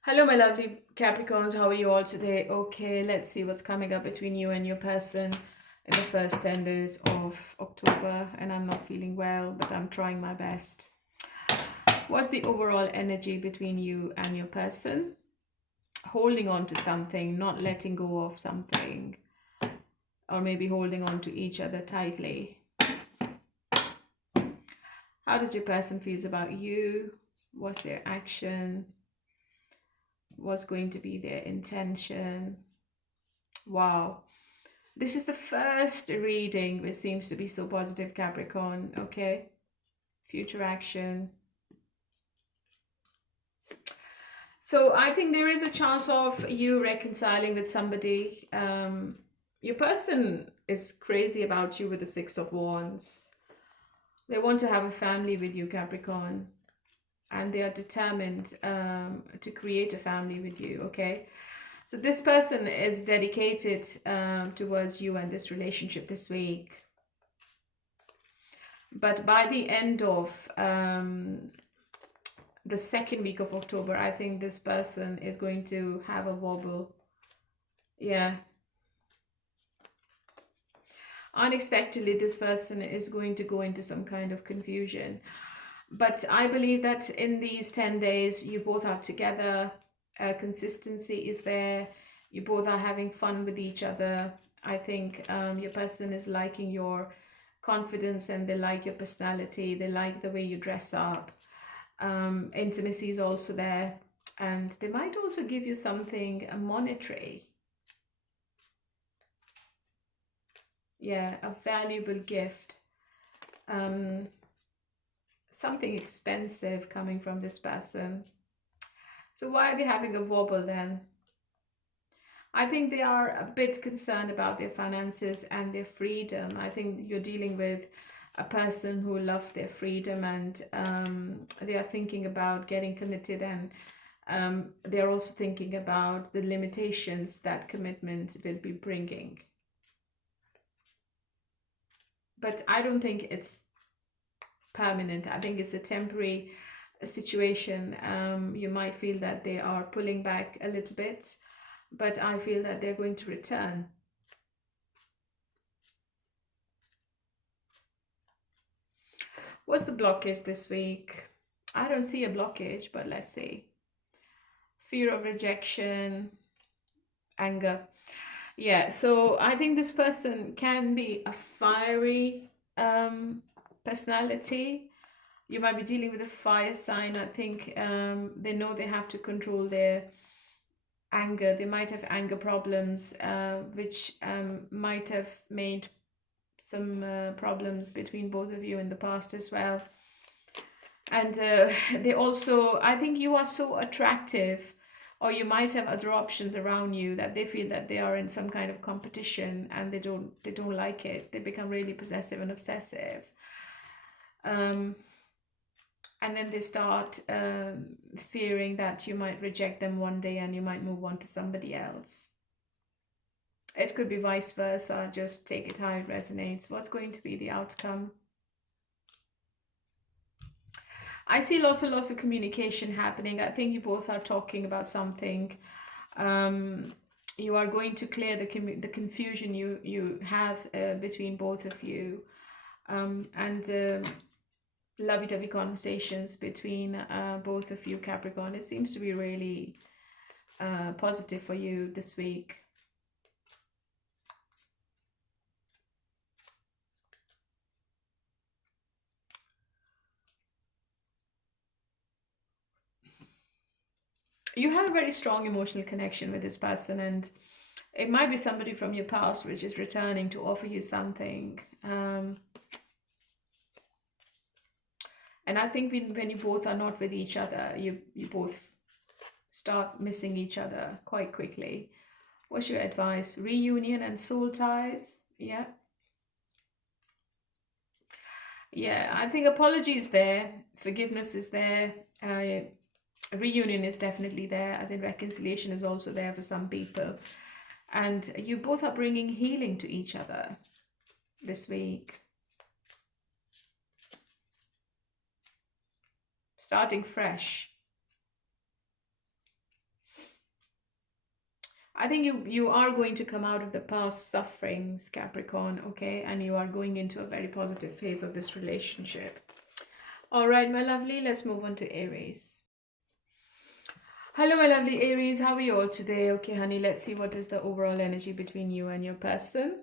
Hello, my lovely Capricorns. How are you all today? Okay, let's see what's coming up between you and your person in the first 10 days of October. And I'm not feeling well, but I'm trying my best. What's the overall energy between you and your person? Holding on to something, not letting go of something, or maybe holding on to each other tightly. How does your person feel about you? What's their action? What's going to be their intention? Wow. This is the first reading which seems to be so positive, Capricorn. Okay. Future action. So I think there is a chance of you reconciling with somebody. Your person is crazy about you with the Six of Wands. They want to have a family with you, Capricorn. And they are determined to create a family with you, okay? So this person is dedicated towards you and this relationship this week. But by the end of the second week of October, I think this person is going to have a wobble. Yeah. Unexpectedly, this person is going to go into some kind of confusion. But I believe that in these 10 days, you both are together. Consistency is there. You both are having fun with each other. I think your person is liking your confidence, and they like your personality. They like the way you dress up. Intimacy is also there. And they might also give you something monetary. Yeah, a valuable gift. Something expensive coming from this person. So why are they having a wobble then? I think they are a bit concerned about their finances and their freedom. I think you're dealing with a person who loves their freedom, and they are thinking about getting committed, and they're also thinking about the limitations that commitment will be bringing. but I don't think it's permanent. I think it's a temporary situation. You might feel that they are pulling back a little bit, but I feel that they're going to return. What's the blockage this week? I don't see a blockage, but let's see. Fear of rejection, anger. Yeah, so I think this person can be a fiery personality. You might be dealing with a fire sign. I think they know they have to control their anger. They might have anger problems, which might have made some problems between both of you in the past as well. And they also, I think you are so attractive, or you might have other options around you, that they feel that they are in some kind of competition and they don't like it. They become really possessive and obsessive. And then they start fearing that you might reject them one day and you might move on to somebody else. It could be vice versa. Just take it how it resonates. What's going to be the outcome? I see lots and lots of communication happening. I think you both are talking about something. You are going to clear the confusion you have between both of you. And lovey-dovey conversations between both of you, Capricorn. It seems to be really positive for you this week. You have a very strong emotional connection with this person, and it might be somebody from your past which is returning to offer you something. And I think when you both are not with each other, you both start missing each other quite quickly. What's your advice? Reunion and soul ties? Yeah. Yeah, I think apology is there. Forgiveness is there. Reunion is definitely there. I think reconciliation is also there for some people. And you both are bringing healing to each other this week. Starting fresh. I think you are going to come out of the past sufferings, Capricorn, okay? And you are going into a very positive phase of this relationship. All right, my lovely, let's move on to Aries. Hello, my lovely Aries. How are you all today? Okay, honey, let's see what is the overall energy between you and your person.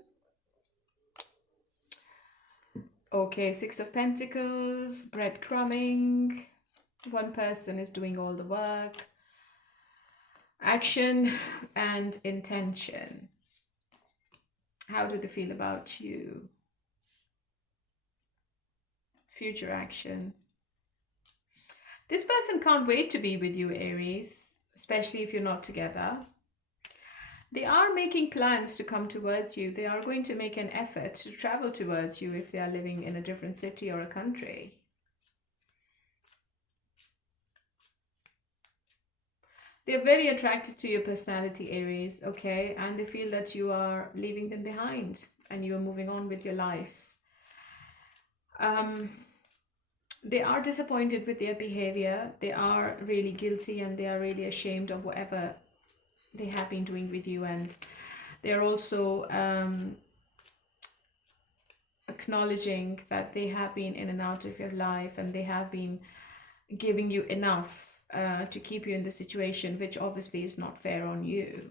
Okay, Six of Pentacles, breadcrumbing. One person is doing all the work. Action and intention. How do they feel about you? Future action. This person can't wait to be with you, Aries, especially if you're not together. They are making plans to come towards you. They are going to make an effort to travel towards you if they are living in a different city or a country. They're very attracted to your personality, Aries, okay? And they feel that you are leaving them behind and you are moving on with your life. They are disappointed with their behavior. They are really guilty and they are really ashamed of whatever they have been doing with you. And they're also acknowledging that they have been in and out of your life and they have been giving you enough to keep you in the situation, which obviously is not fair on you.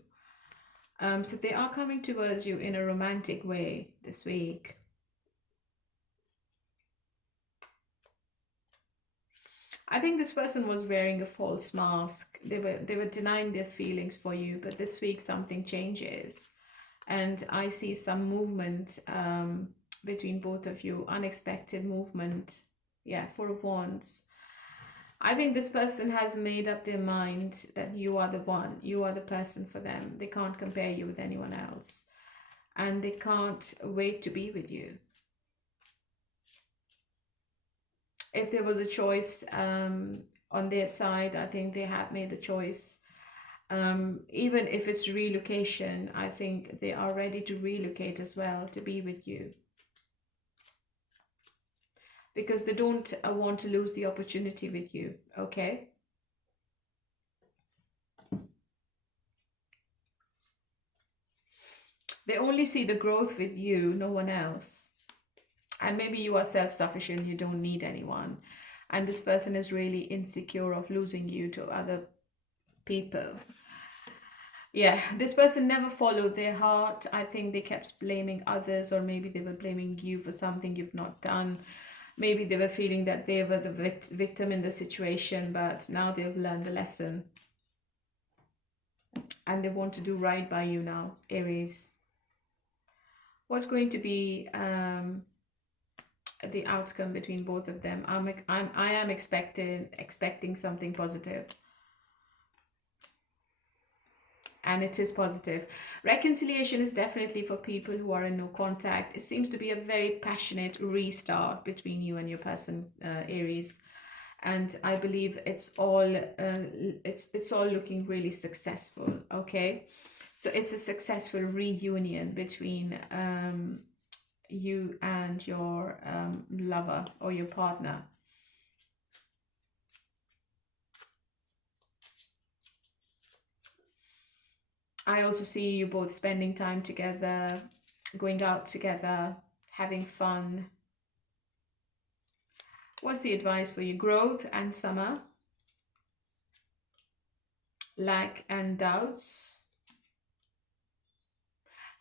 So they are coming towards you in a romantic way this week. I think this person was wearing a false mask. They were denying their feelings for you, but this week something changes. And I see some movement between both of you, unexpected movement. Yeah, Four of Wands. I think this person has made up their mind that you are the one, you are the person for them. They can't compare you with anyone else. And they can't wait to be with you. If there was a choice on their side, I think they have made the choice. Even if it's relocation, I think they are ready to relocate as well to be with you. because they don't want to lose the opportunity with you, okay? They only see the growth with you, no one else. And maybe you are self-sufficient, you don't need anyone. And this person is really insecure of losing you to other people. Yeah, this person never followed their heart. I think they kept blaming others, or maybe they were blaming you for something you've not done. Maybe they were feeling that they were the victim in the situation, but now they've learned the lesson. And they want to do right by you now, Aries. What's going to be the outcome between both of them? I am expecting something positive. And it is positive. Reconciliation is definitely for people who are in no contact. It seems to be a very passionate restart between you and your person, Aries. And I believe it's all looking really successful. Okay, so it's a successful reunion between you and your lover or your partner. I also see you both spending time together, going out together, having fun. What's the advice for you? Growth and summer. Lack and doubts.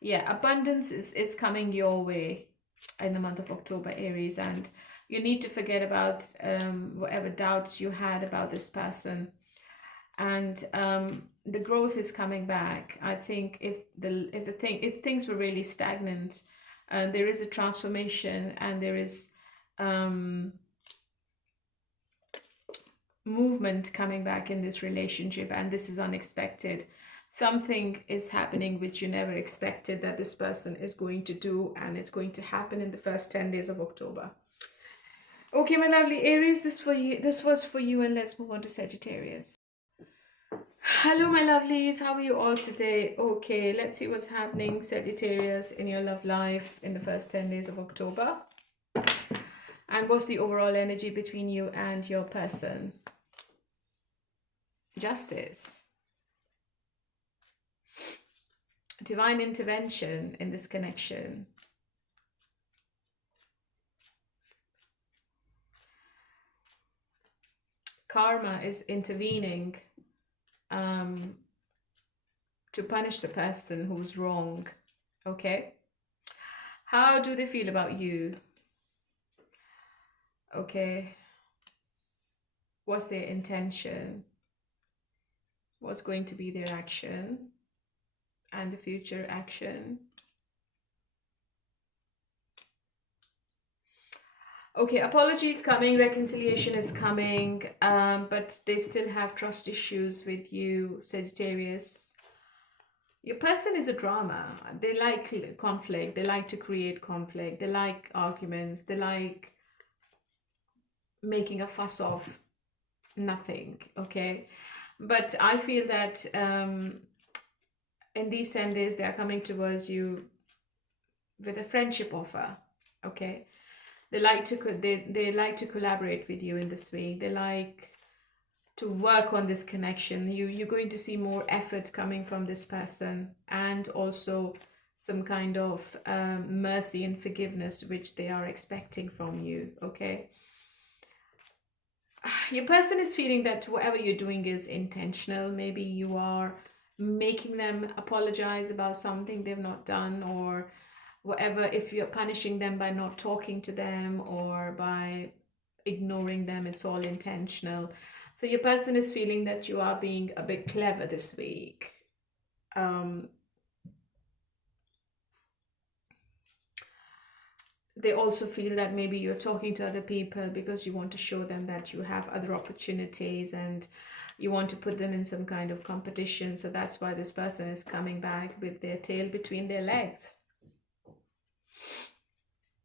Yeah, abundance is coming your way in the month of October, Aries. And you need to forget about whatever doubts you had about this person. And the growth is coming back. I think if things were really stagnant, there is a transformation, and there is movement coming back in this relationship, and this is unexpected. Something is happening which you never expected that this person is going to do, and it's going to happen in the first 10 days of October. Okay, my lovely Aries, this was for you, and let's move on to Sagittarius. Hello, my lovelies. How are you all today? Okay, let's see what's happening, Sagittarius, in your love life in the first 10 days of October. And what's the overall energy between you and your person? Justice. Divine intervention in this connection. Karma is intervening to punish the person who's wrong. Okay, how do they feel about you? Okay, what's their intention? What's going to be their action and the future action? Okay, apology is coming, reconciliation is coming, but they still have trust issues with you, Sagittarius. Your person is a drama. They like conflict. They like to create conflict. They like arguments. They like making a fuss of nothing, okay? But I feel that in these 10 days, they are coming towards you with a friendship offer, okay? They like to collaborate with you in this way. They like to work on this connection. You're going to see more effort coming from this person, and also some kind of mercy and forgiveness which they are expecting from you, okay? Your person is feeling that whatever you're doing is intentional. Maybe you are making them apologize about something they've not done, or whatever. If you're punishing them by not talking to them or by ignoring them, it's all intentional. So your person is feeling that you are being a bit clever this week. They also feel that maybe you're talking to other people because you want to show them that you have other opportunities, and you want to put them in some kind of competition. So that's why this person is coming back with their tail between their legs.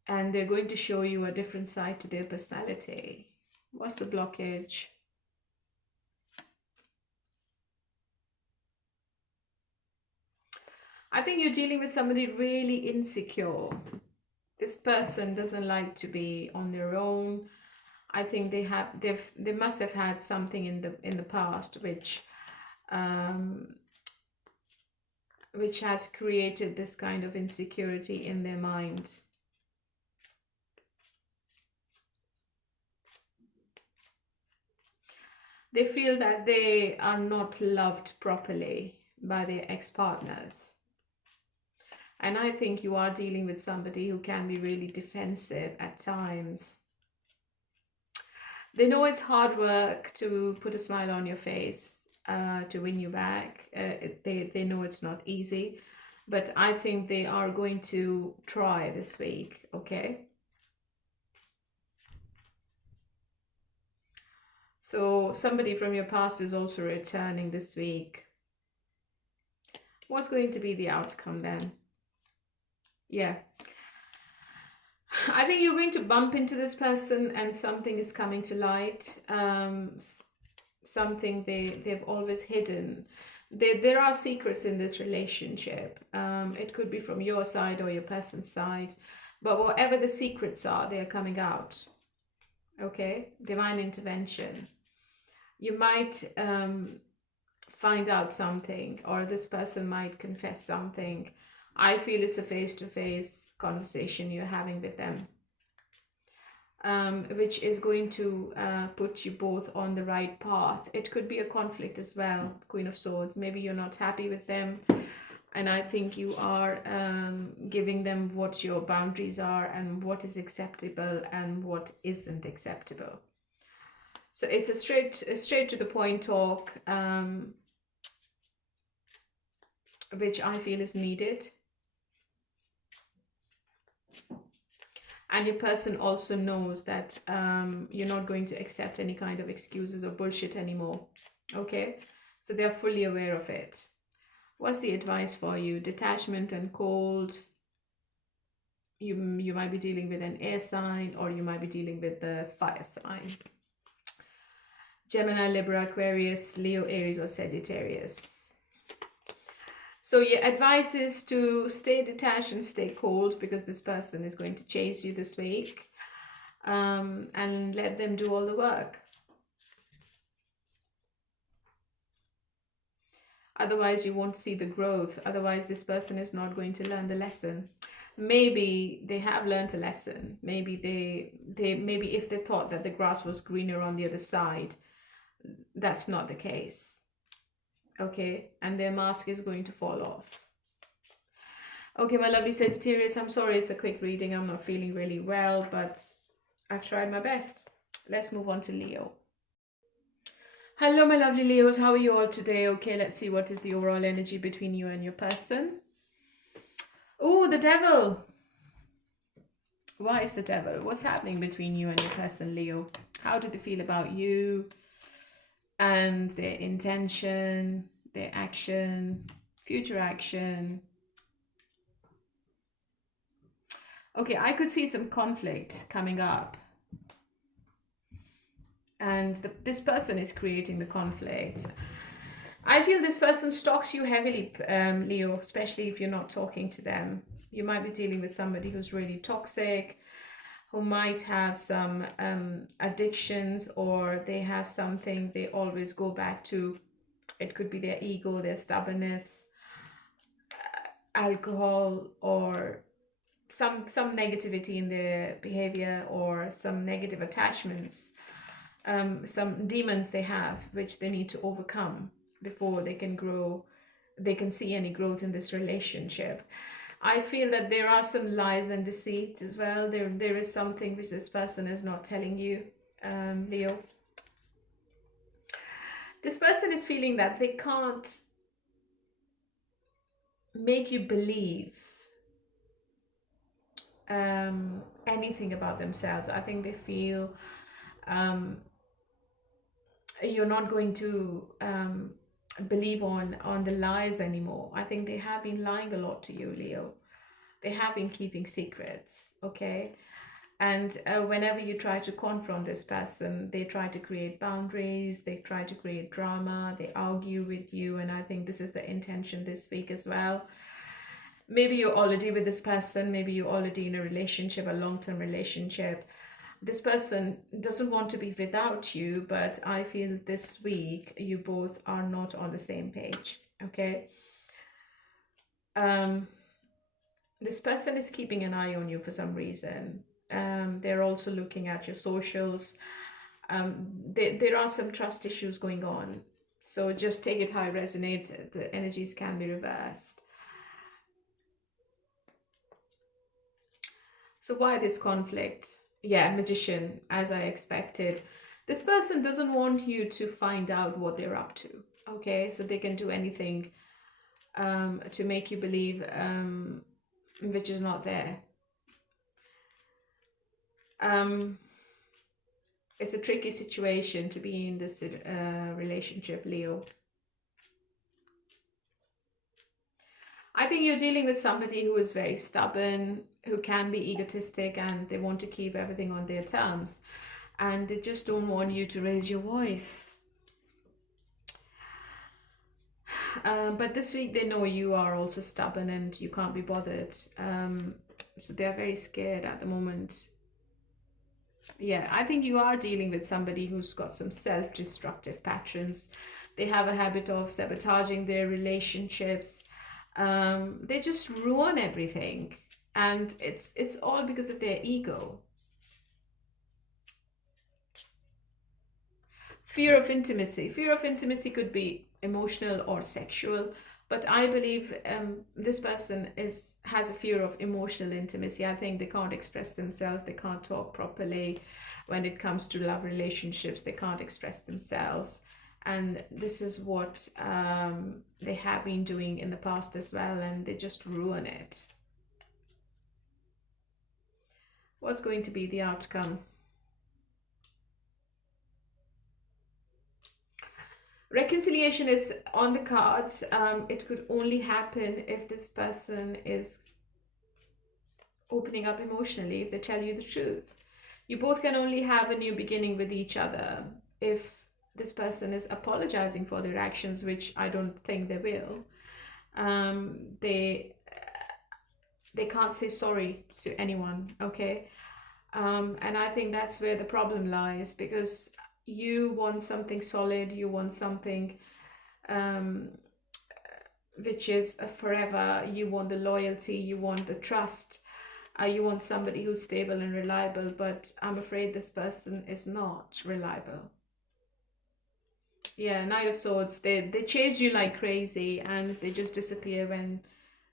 And they're going to show you a different side to their personality. What's the blockage? I think you're dealing with somebody really insecure. This person doesn't like to be on their own. I think they must have had something in the past which has created this kind of insecurity in their mind. They feel that they are not loved properly by their ex-partners. And I think you are dealing with somebody who can be really defensive at times. They know it's hard work to put a smile on your face, to win you back. They know it's not easy, but I think they are going to try this week, okay? So somebody from your past is also returning this week. What's going to be the outcome then? Yeah. I think you're going to bump into this person and something is coming to light. Something they've always hidden. There are secrets in this relationship. It could be from your side or your person's side. But whatever the secrets are, they are coming out. Okay? Divine intervention. You might find out something, or this person might confess something. I feel it's a face-to-face conversation you're having with them, which is going to put you both on the right path. It could be a conflict as well, Queen of Swords. Maybe you're not happy with them, and I think you are giving them what your boundaries are and what is acceptable and what isn't acceptable. So it's a straight to the point talk, which I feel is needed. And your person also knows that you're not going to accept any kind of excuses or bullshit anymore. Okay? So they're fully aware of it. What's the advice for you? Detachment and cold. You might be dealing with an air sign, or you might be dealing with the fire sign. Gemini, Libra, Aquarius, Leo, Aries, or Sagittarius. So your advice is to stay detached and stay cold, because this person is going to chase you this week, and let them do all the work. Otherwise, you won't see the growth. Otherwise, this person is not going to learn the lesson. Maybe they have learned a lesson. Maybe maybe if they thought that the grass was greener on the other side, that's not the case. Okay, and their mask is going to fall off. Okay, my lovely Sagittarius, I'm sorry it's a quick reading. I'm not feeling really well, but I've tried my best. Let's move on to Leo. Hello, my lovely Leos. How are you all today? Okay, let's see what is the overall energy between you and your person. Oh, the devil. Why is the devil? What's happening between you and your person, Leo? How do they feel about you? And their intention, their action, future action. Okay, I could see some conflict coming up. And this person is creating the conflict. I feel this person stalks you heavily, Leo, especially if you're not talking to them. You might be dealing with somebody who's really toxic, who might have some addictions, or they have something they always go back to. It could be their ego, their stubbornness, alcohol, or some negativity in their behavior, or some negative attachments, some demons they have, which they need to overcome before they can grow, they can see any growth in this relationship. I feel that there are some lies and deceit as well. There is something which this person is not telling you, Leo. This person is feeling that they can't make you believe anything about themselves. I think they feel you're not going to believe on the lies anymore. I think they have been lying a lot to you, Leo. They have been keeping secrets, okay? And whenever you try to confront this person, they try to create boundaries, they try to create drama, they argue with you, and I think this is the intention this week as well. Maybe you're already with this person, maybe you're already in a relationship, a long-term relationship. This person doesn't want to be without you, but I feel this week you both are not on the same page, okay? This person is keeping an eye on you for some reason. They're also looking at your socials. There are some trust issues going on. So just take it how it resonates. The energies can be reversed. So why this conflict? Yeah, Magician, as I expected. This person doesn't want you to find out what they're up to. Okay, so they can do anything to make you believe which is not there. It's a tricky situation to be in this relationship, Leo. I think you're dealing with somebody who is very stubborn, who can be egotistic, and they want to keep everything on their terms. And they just don't want you to raise your voice. But this week they know you are also stubborn and you can't be bothered. So they are very scared at the moment. Yeah, I think you are dealing with somebody who's got some self-destructive patterns. They have a habit of sabotaging their relationships. They just ruin everything. And it's all because of their ego. Fear of intimacy. Fear of intimacy could be emotional or sexual, but I believe this person has a fear of emotional intimacy. I think they can't express themselves. They can't talk properly when it comes to love relationships. They can't express themselves. And this is what they have been doing in the past as well, and they just ruin it. What's going to be the outcome? Reconciliation is on the cards. It could only happen if this person is opening up emotionally, if they tell you the truth. You both can only have a new beginning with each other if this person is apologizing for their actions, which I don't think they will. They can't say sorry to anyone, okay? And I think that's where the problem lies, because you want something solid, you want something which is forever, you want the loyalty, you want the trust, you want somebody who's stable and reliable, but I'm afraid this person is not reliable. Yeah, Knight of Swords, they chase you like crazy and they just disappear when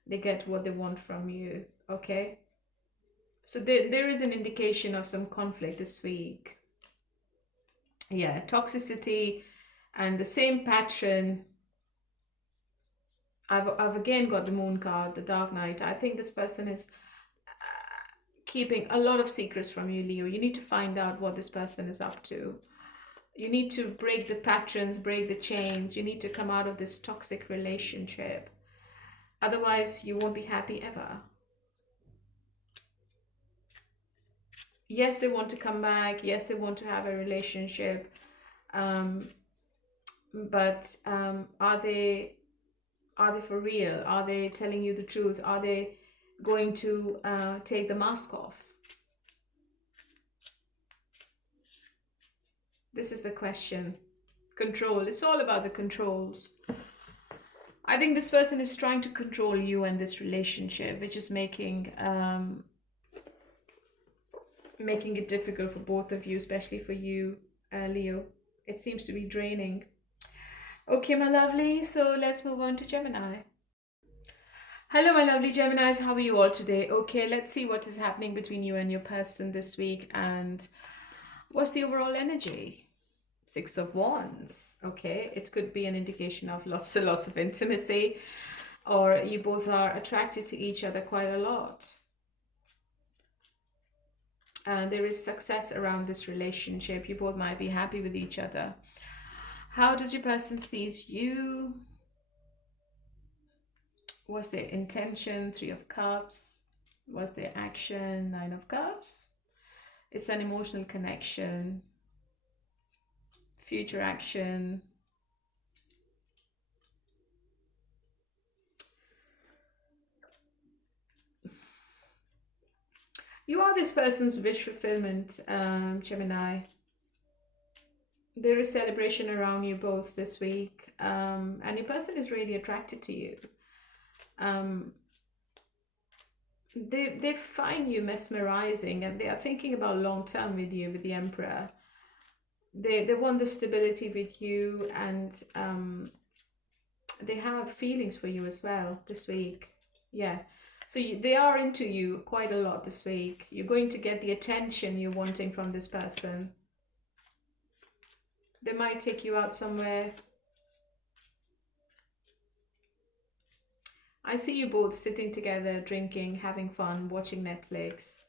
they get what they want from you, okay? So there is an indication of some conflict this week. Yeah, toxicity and the same pattern. I've again got the Moon card, the Dark Knight. I think this person is keeping a lot of secrets from you, Leo. You need to find out what this person is up to. You need to break the patterns, break the chains. You need to come out of this toxic relationship. Otherwise, you won't be happy ever. Yes, they want to come back. Yes, they want to have a relationship. But are they for real? Are they telling you the truth? Are they going to take the mask off? This is the question. Control. It's all about the controls. I think this person is trying to control you and this relationship, which is making it difficult for both of you, especially for you, Leo. It seems to be draining. Okay, my lovely, so let's move on to Gemini. Hello, my lovely Geminis. How are you all today? Okay, let's see what is happening between you and your person this week and what's the overall energy. 6 of Wands. Okay, it could be an indication of loss of intimacy, or you both are attracted to each other quite a lot. There is success around this relationship. You both might be happy with each other. How does your person sees you? What's their intention? 3 of Cups. What's their action? 9 of Cups. It's an emotional connection. Future action. You are this person's wish fulfillment, Gemini. There is celebration around you both this week, and your person is really attracted to you. They find you mesmerizing, and they are thinking about long term with you, with the Emperor. They want the stability with you, and they have feelings for you as well this week. Yeah. So they are into you quite a lot this week. You're going to get the attention you're wanting from this person. They might take you out somewhere. I see you both sitting together, drinking, having fun, watching Netflix.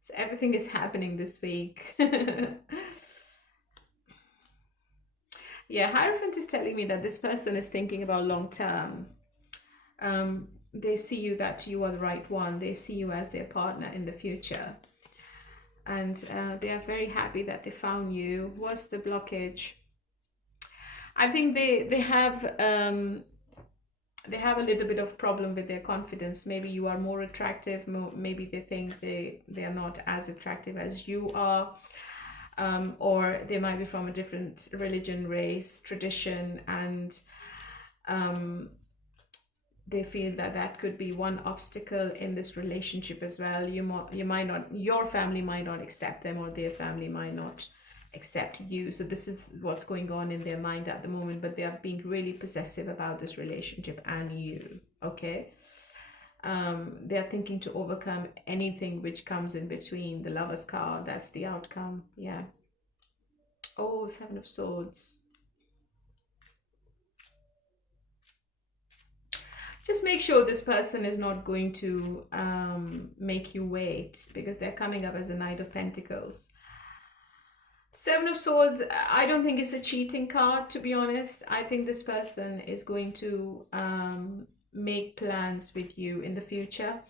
So everything is happening this week. Yeah, Hierophant is telling me that this person is thinking about long term. They see you that you are the right one. They see you as their partner in the future. And they are very happy that they found you. What's the blockage? I think they have a little bit of problem with their confidence. Maybe you are more attractive. Maybe they think they are not as attractive as you are. Or they might be from a different religion, race, tradition, and they feel that could be one obstacle in this relationship as well. Your family might not accept them, or their family might not accept you. So this is what's going on in their mind at the moment, but they are being really possessive about this relationship and you. Okay. They are thinking to overcome anything which comes in between. The Lover's card, that's the outcome. Yeah. Oh, Seven of Swords. Just make sure this person is not going to make you wait, because they're coming up as the Knight of Pentacles. Seven of Swords, I don't think it's a cheating card, to be honest. I think this person is going to make plans with you in the future.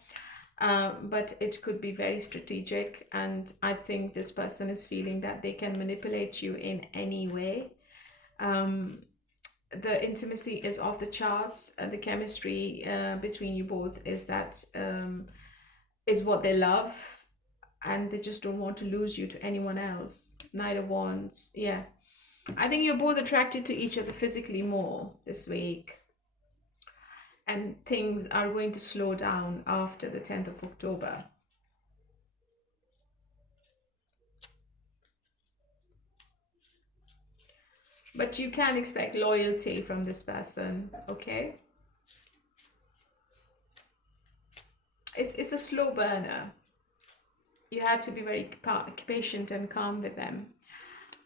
But it could be very strategic, and I think this person is feeling that they can manipulate you in any way. The intimacy is off the charts. The chemistry between you both is what they love, and they just don't want to lose you to anyone else. Knight of Wands. Yeah, I think you're both attracted to each other physically more this week, and things are going to slow down after the 10th of October. But you can expect loyalty from this person, okay? It's a slow burner. You have to be very patient and calm with them.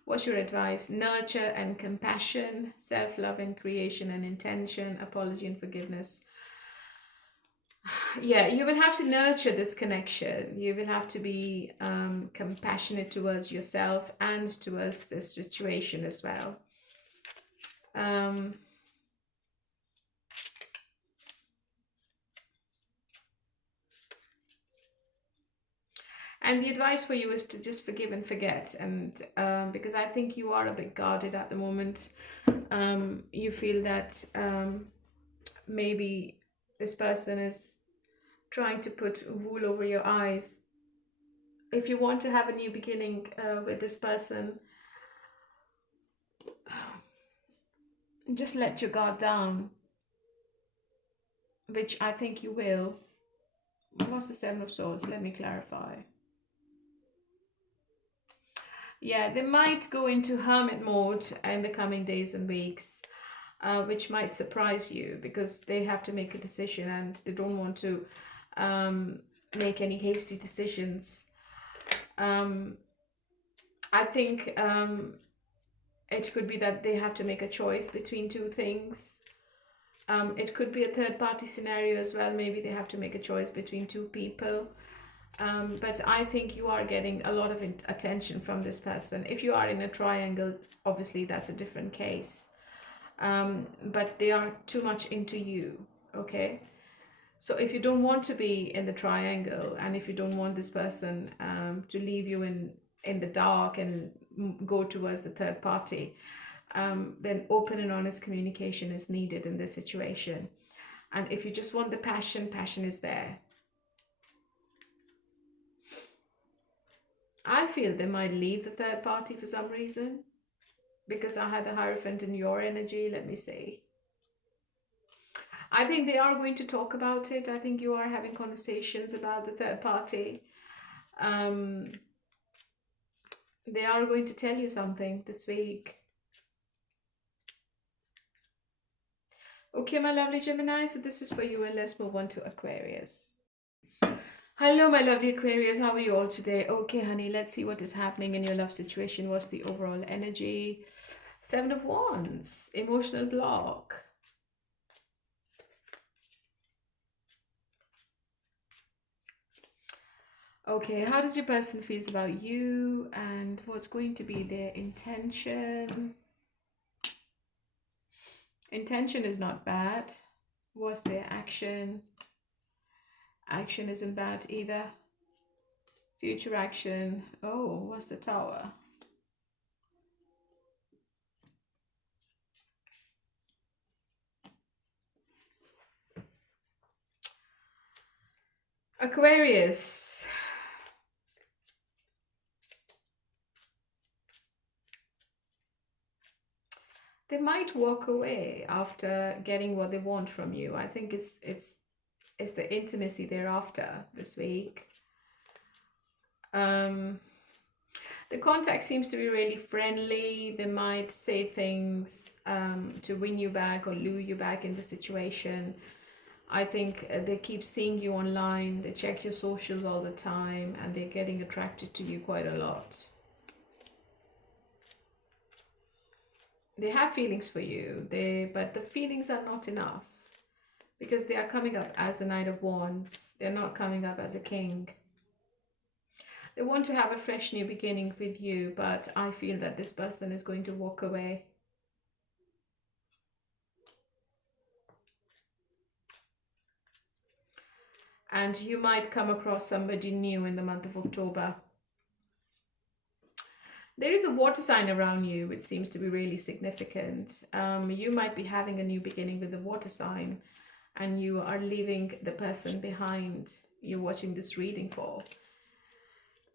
What's your advice? Nurture and compassion, self-love and creation and intention, apology and forgiveness. Yeah, you will have to nurture this connection. You will have to be compassionate towards yourself and towards this situation as well. And the advice for you is to just forgive and forget. And because I think you are a bit guarded at the moment. You feel that maybe this person is trying to put wool over your eyes. If you want to have a new beginning with this person, just let your guard down, which I think you will. What's the Seven of Swords? Let me clarify. Yeah, they might go into hermit mode in the coming days and weeks, which might surprise you, because they have to make a decision and they don't want to make any hasty decisions. I think it could be that they have to make a choice between two things. It could be a third party scenario as well. Maybe they have to make a choice between two people. But I think you are getting a lot of attention from this person. If you are in a triangle, obviously that's a different case. But they are too much into you, okay? So if you don't want to be in the triangle, and if you don't want this person to leave you in the dark and go towards the third party, then open and honest communication is needed in this situation. And if you just want the passion, passion is there. I feel they might leave the third party for some reason, because I had the Hierophant in your energy. Let me see. I think they are going to talk about it. I think you are having conversations about the third party. Um, they are going to tell you something this week. Okay, my lovely Gemini, so this is for you, and let's move on to Aquarius. Hello, my lovely Aquarius. How are you all today? Okay, honey, let's see what is happening in your love situation. What's the overall energy? Seven of Wands, emotional block. Okay, how does your person feels about you, and what's going to be their intention? Intention is not bad. What's their action? Action isn't bad either. Future action. Oh, what's the Tower? Aquarius. They might walk away after getting what they want from you. I think it's the intimacy they're after this week. The contact seems to be really friendly. They might say things to win you back or lure you back in the situation. I think they keep seeing you online. They check your socials all the time, and they're getting attracted to you quite a lot. They have feelings for you, but the feelings are not enough, because they are coming up as the Knight of Wands. They're not coming up as a king. They want to have a fresh new beginning with you, but I feel that this person is going to walk away. And you might come across somebody new in the month of October. There is a water sign around you, which seems to be really significant. You might be having a new beginning with the water sign, and you are leaving the person behind you're watching this reading for.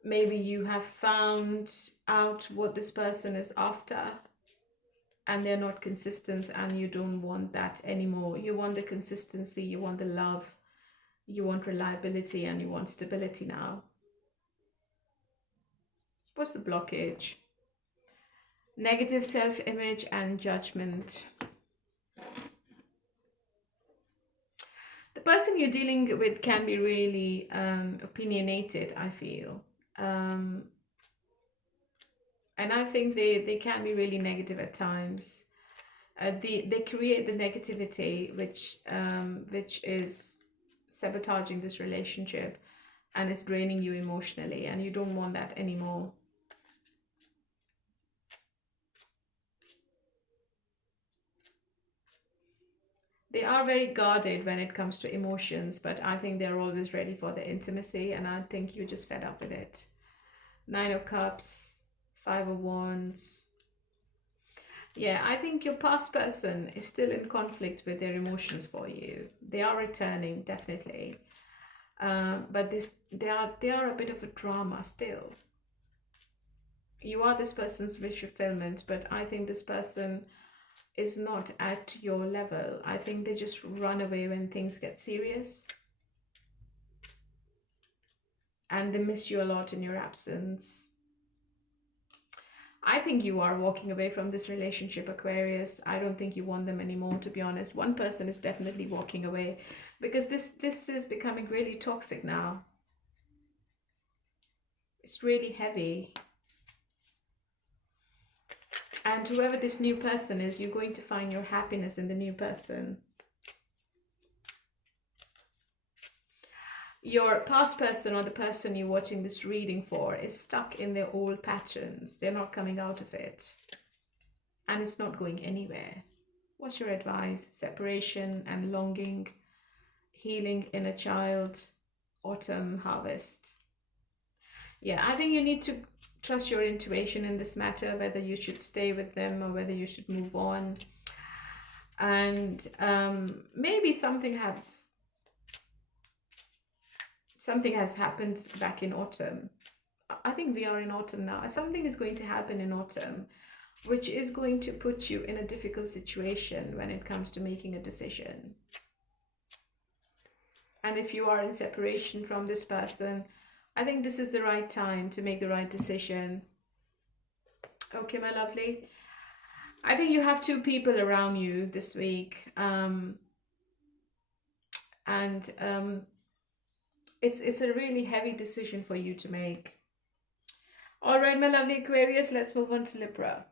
Maybe you have found out what this person is after, and they're not consistent, and you don't want that anymore. You want the consistency, you want the love, you want reliability, and you want stability now. What's the blockage? Negative self-image and judgment. The person you're dealing with can be really opinionated, I feel. And I think they can be really negative at times. They create the negativity, which is sabotaging this relationship, and it's draining you emotionally, and you don't want that anymore. They are very guarded when it comes to emotions, but I think they're always ready for the intimacy, and I think you're just fed up with it. Nine of Cups, Five of Wands. Yeah, I think your past person is still in conflict with their emotions for you. They are returning, definitely. But they are a bit of a drama still. You are this person's wish fulfillment, but I think this person is not at your level. I think they just run away when things get serious. And they miss you a lot in your absence. I think you are walking away from this relationship, Aquarius. I don't think you want them anymore, to be honest. One person is definitely walking away, because this is becoming really toxic now. It's really heavy. And whoever this new person is, you're going to find your happiness in the new person. Your past person, or the person you're watching this reading for, is stuck in their old patterns. They're not coming out of it. And it's not going anywhere. What's your advice? Separation and longing, healing inner child, autumn, harvest. Yeah, I think you need to trust your intuition in this matter, whether you should stay with them or whether you should move on. And maybe something has happened back in autumn. I think we are in autumn now. Something is going to happen in autumn, which is going to put you in a difficult situation when it comes to making a decision. And if you are in separation from this person, I think this is the right time to make the right decision. Okay, my lovely. I think you have two people around you this week. It's a really heavy decision for you to make. All right, my lovely Aquarius, let's move on to Libra.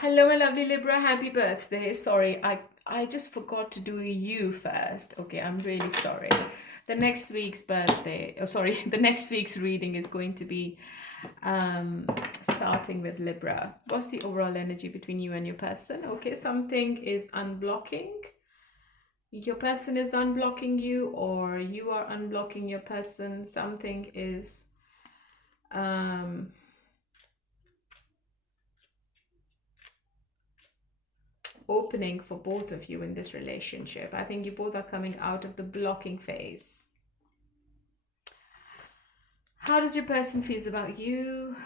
Hello, my lovely Libra. Happy birthday. Sorry, I just forgot to do you first. Okay, I'm really sorry. The next week's birthday, the next week's reading is going to be starting with Libra. What's the overall energy between you and your person? Okay, something is unblocking. Your person is unblocking you, or you are unblocking your person. Something is opening for both of you in this relationship. I think you both are coming out of the blocking phase. How does your person feel about you?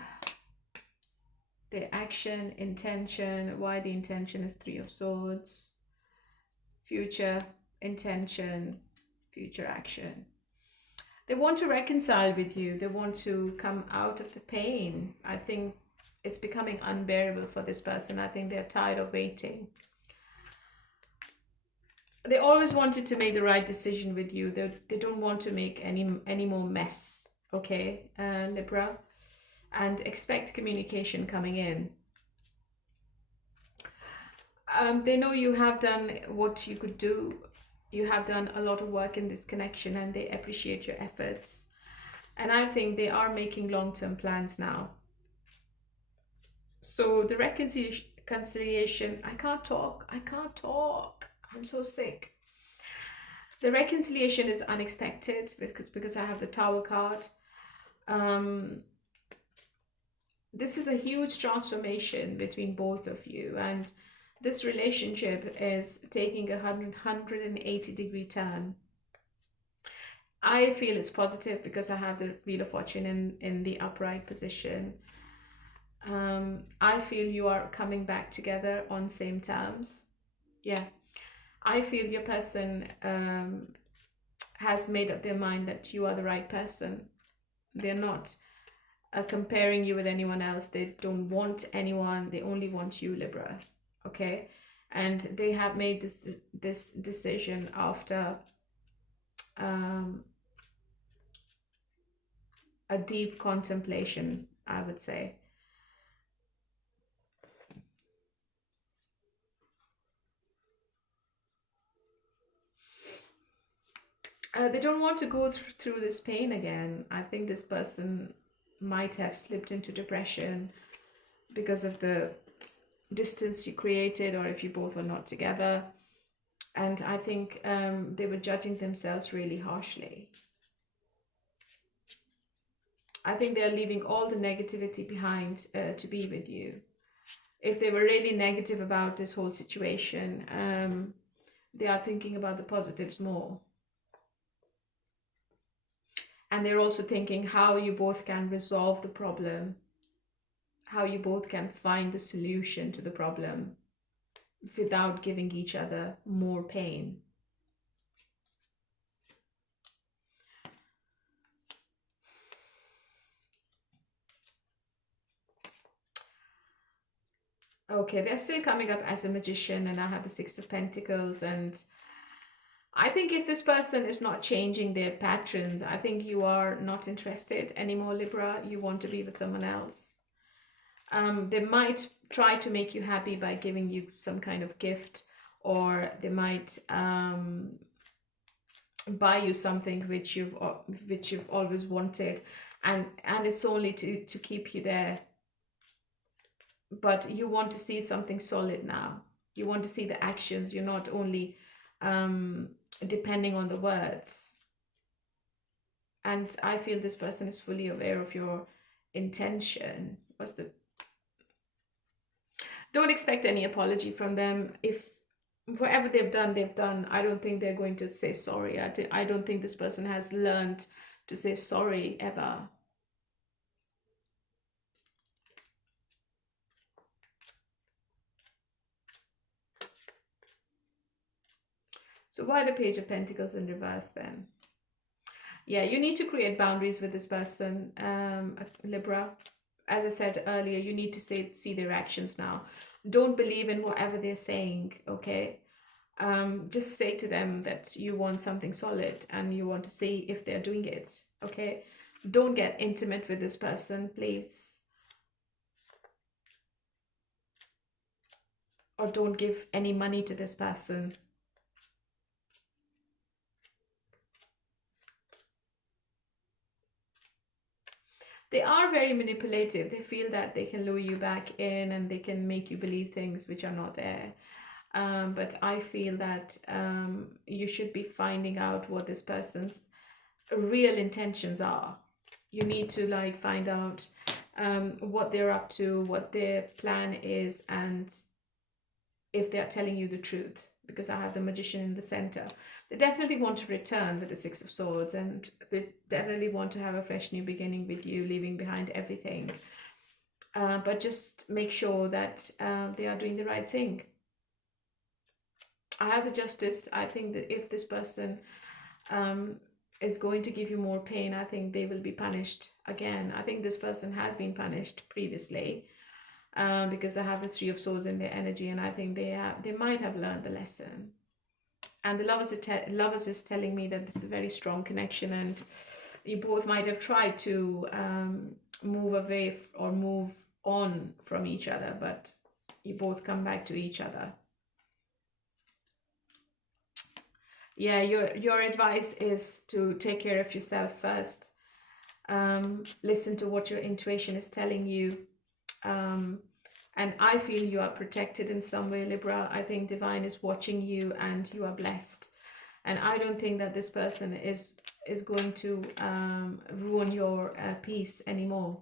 Their action, intention, why the intention is Three of Swords, future intention, future action. They want to reconcile with you. They want to come out of the pain. I think it's becoming unbearable for this person. I think they're tired of waiting. They always wanted to make the right decision with you. They don't want to make any more mess. Okay, Libra, and expect communication coming in. They know you have done what you could do. You have done a lot of work in this connection, and they appreciate your efforts. And I think they are making long-term plans now. So the reconciliation, I can't talk. I'm so sick. The reconciliation is unexpected because I have the Tower card. This is a huge transformation between both of you, and this relationship is taking a 180-degree turn. I feel it's positive because I have the Wheel of Fortune in the upright position. I feel you are coming back together on same terms. Yeah. I feel your person has made up their mind that you are the right person. They're not comparing you with anyone else. They don't want anyone. They only want you, Libra. Okay? And they have made this decision after a deep contemplation, I would say. They don't want to go through this pain again. I think this person might have slipped into depression because of the distance you created, or if you both were not together. And I think they were judging themselves really harshly. I think they're leaving all the negativity behind to be with you. If they were really negative about this whole situation, they are thinking about the positives more. And they're also thinking how you both can resolve the problem, how you both can find the solution to the problem without giving each other more pain. Okay, they're still coming up as a magician, and I have the Six of Pentacles, and I think if this person is not changing their patterns, I think you are not interested anymore, Libra. You want to be with someone else. They might try to make you happy by giving you some kind of gift, or they might buy you something which you've always wanted, and it's only to keep you there. But you want to see something solid now. You want to see the actions. You're not only depending on the words. And I feel this person is fully aware of your intention. Don't expect any apology from them. If whatever they've done, I don't think they're going to say sorry. I don't think this person has learned to say sorry ever. So why the Page of Pentacles in reverse then? Yeah, you need to create boundaries with this person, Libra. As I said earlier, you need to see their actions now. Don't believe in whatever they're saying, okay? Just say to them that you want something solid and you want to see if they're doing it, okay? Don't get intimate with this person, please. Or don't give any money to this person. They are very manipulative. They feel that they can lure you back in and they can make you believe things which are not there. But I feel that you should be finding out what this person's real intentions are. You need to like find out what they're up to, what their plan is, and if they're telling you the truth. Because I have the Magician in the center. They definitely want to return with the Six of Swords, and they definitely want to have a fresh new beginning with you, leaving behind everything. But just make sure that they are doing the right thing. I have the Justice. I think that if this person is going to give you more pain, I think they will be punished again. I think this person has been punished previously because I have the Three of Swords in their energy, and I think they might have learned the lesson. And the Lovers is telling me that this is a very strong connection, and you both might have tried to move away or move on from each other, but you both come back to each other. Yeah, your advice is to take care of yourself first. Listen to what your intuition is telling you. And I feel you are protected in some way, Libra. I think Divine is watching you and you are blessed. And I don't think that this person is going to ruin your peace anymore.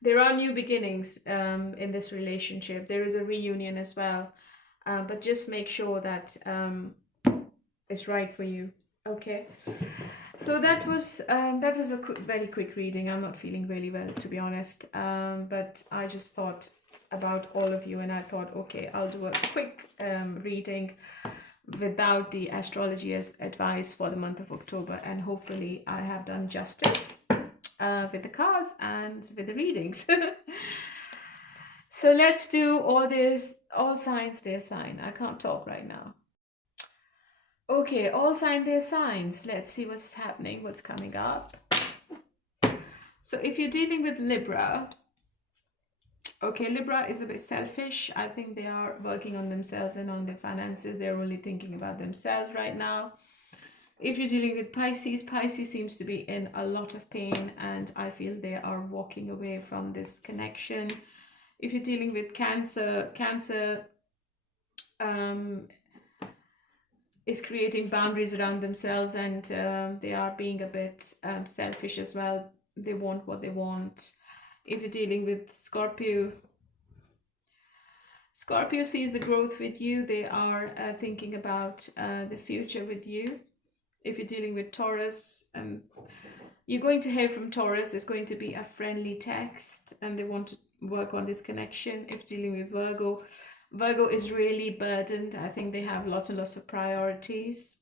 There are new beginnings in this relationship. There is a reunion as well. But just make sure that it's right for you. Okay. So that was a very quick reading. I'm not feeling really well, to be honest. But I just thought about all of you, and I thought, okay, I'll do a quick reading without the astrology as advice for the month of October, and hopefully I have done justice with the cards and with the readings. So let's do all signs, their sign. I can't talk right now. Okay, all sign, their signs. Let's see what's happening, what's coming up. So if you're dealing with Libra, okay, Libra is a bit selfish. I think they are working on themselves and on their finances. They're only thinking about themselves right now. If you're dealing with Pisces, Pisces seems to be in a lot of pain, and I feel they are walking away from this connection. If you're dealing with Cancer, Cancer is creating boundaries around themselves, and they are being a bit selfish as well. They want what they want. If you're dealing with Scorpio, Scorpio sees the growth with you. They are thinking about the future with you. If you're dealing with Taurus, you're going to hear from Taurus. It's going to be a friendly text, and they want to work on this connection. If you're dealing with Virgo, Virgo is really burdened. I think they have lots and lots of priorities.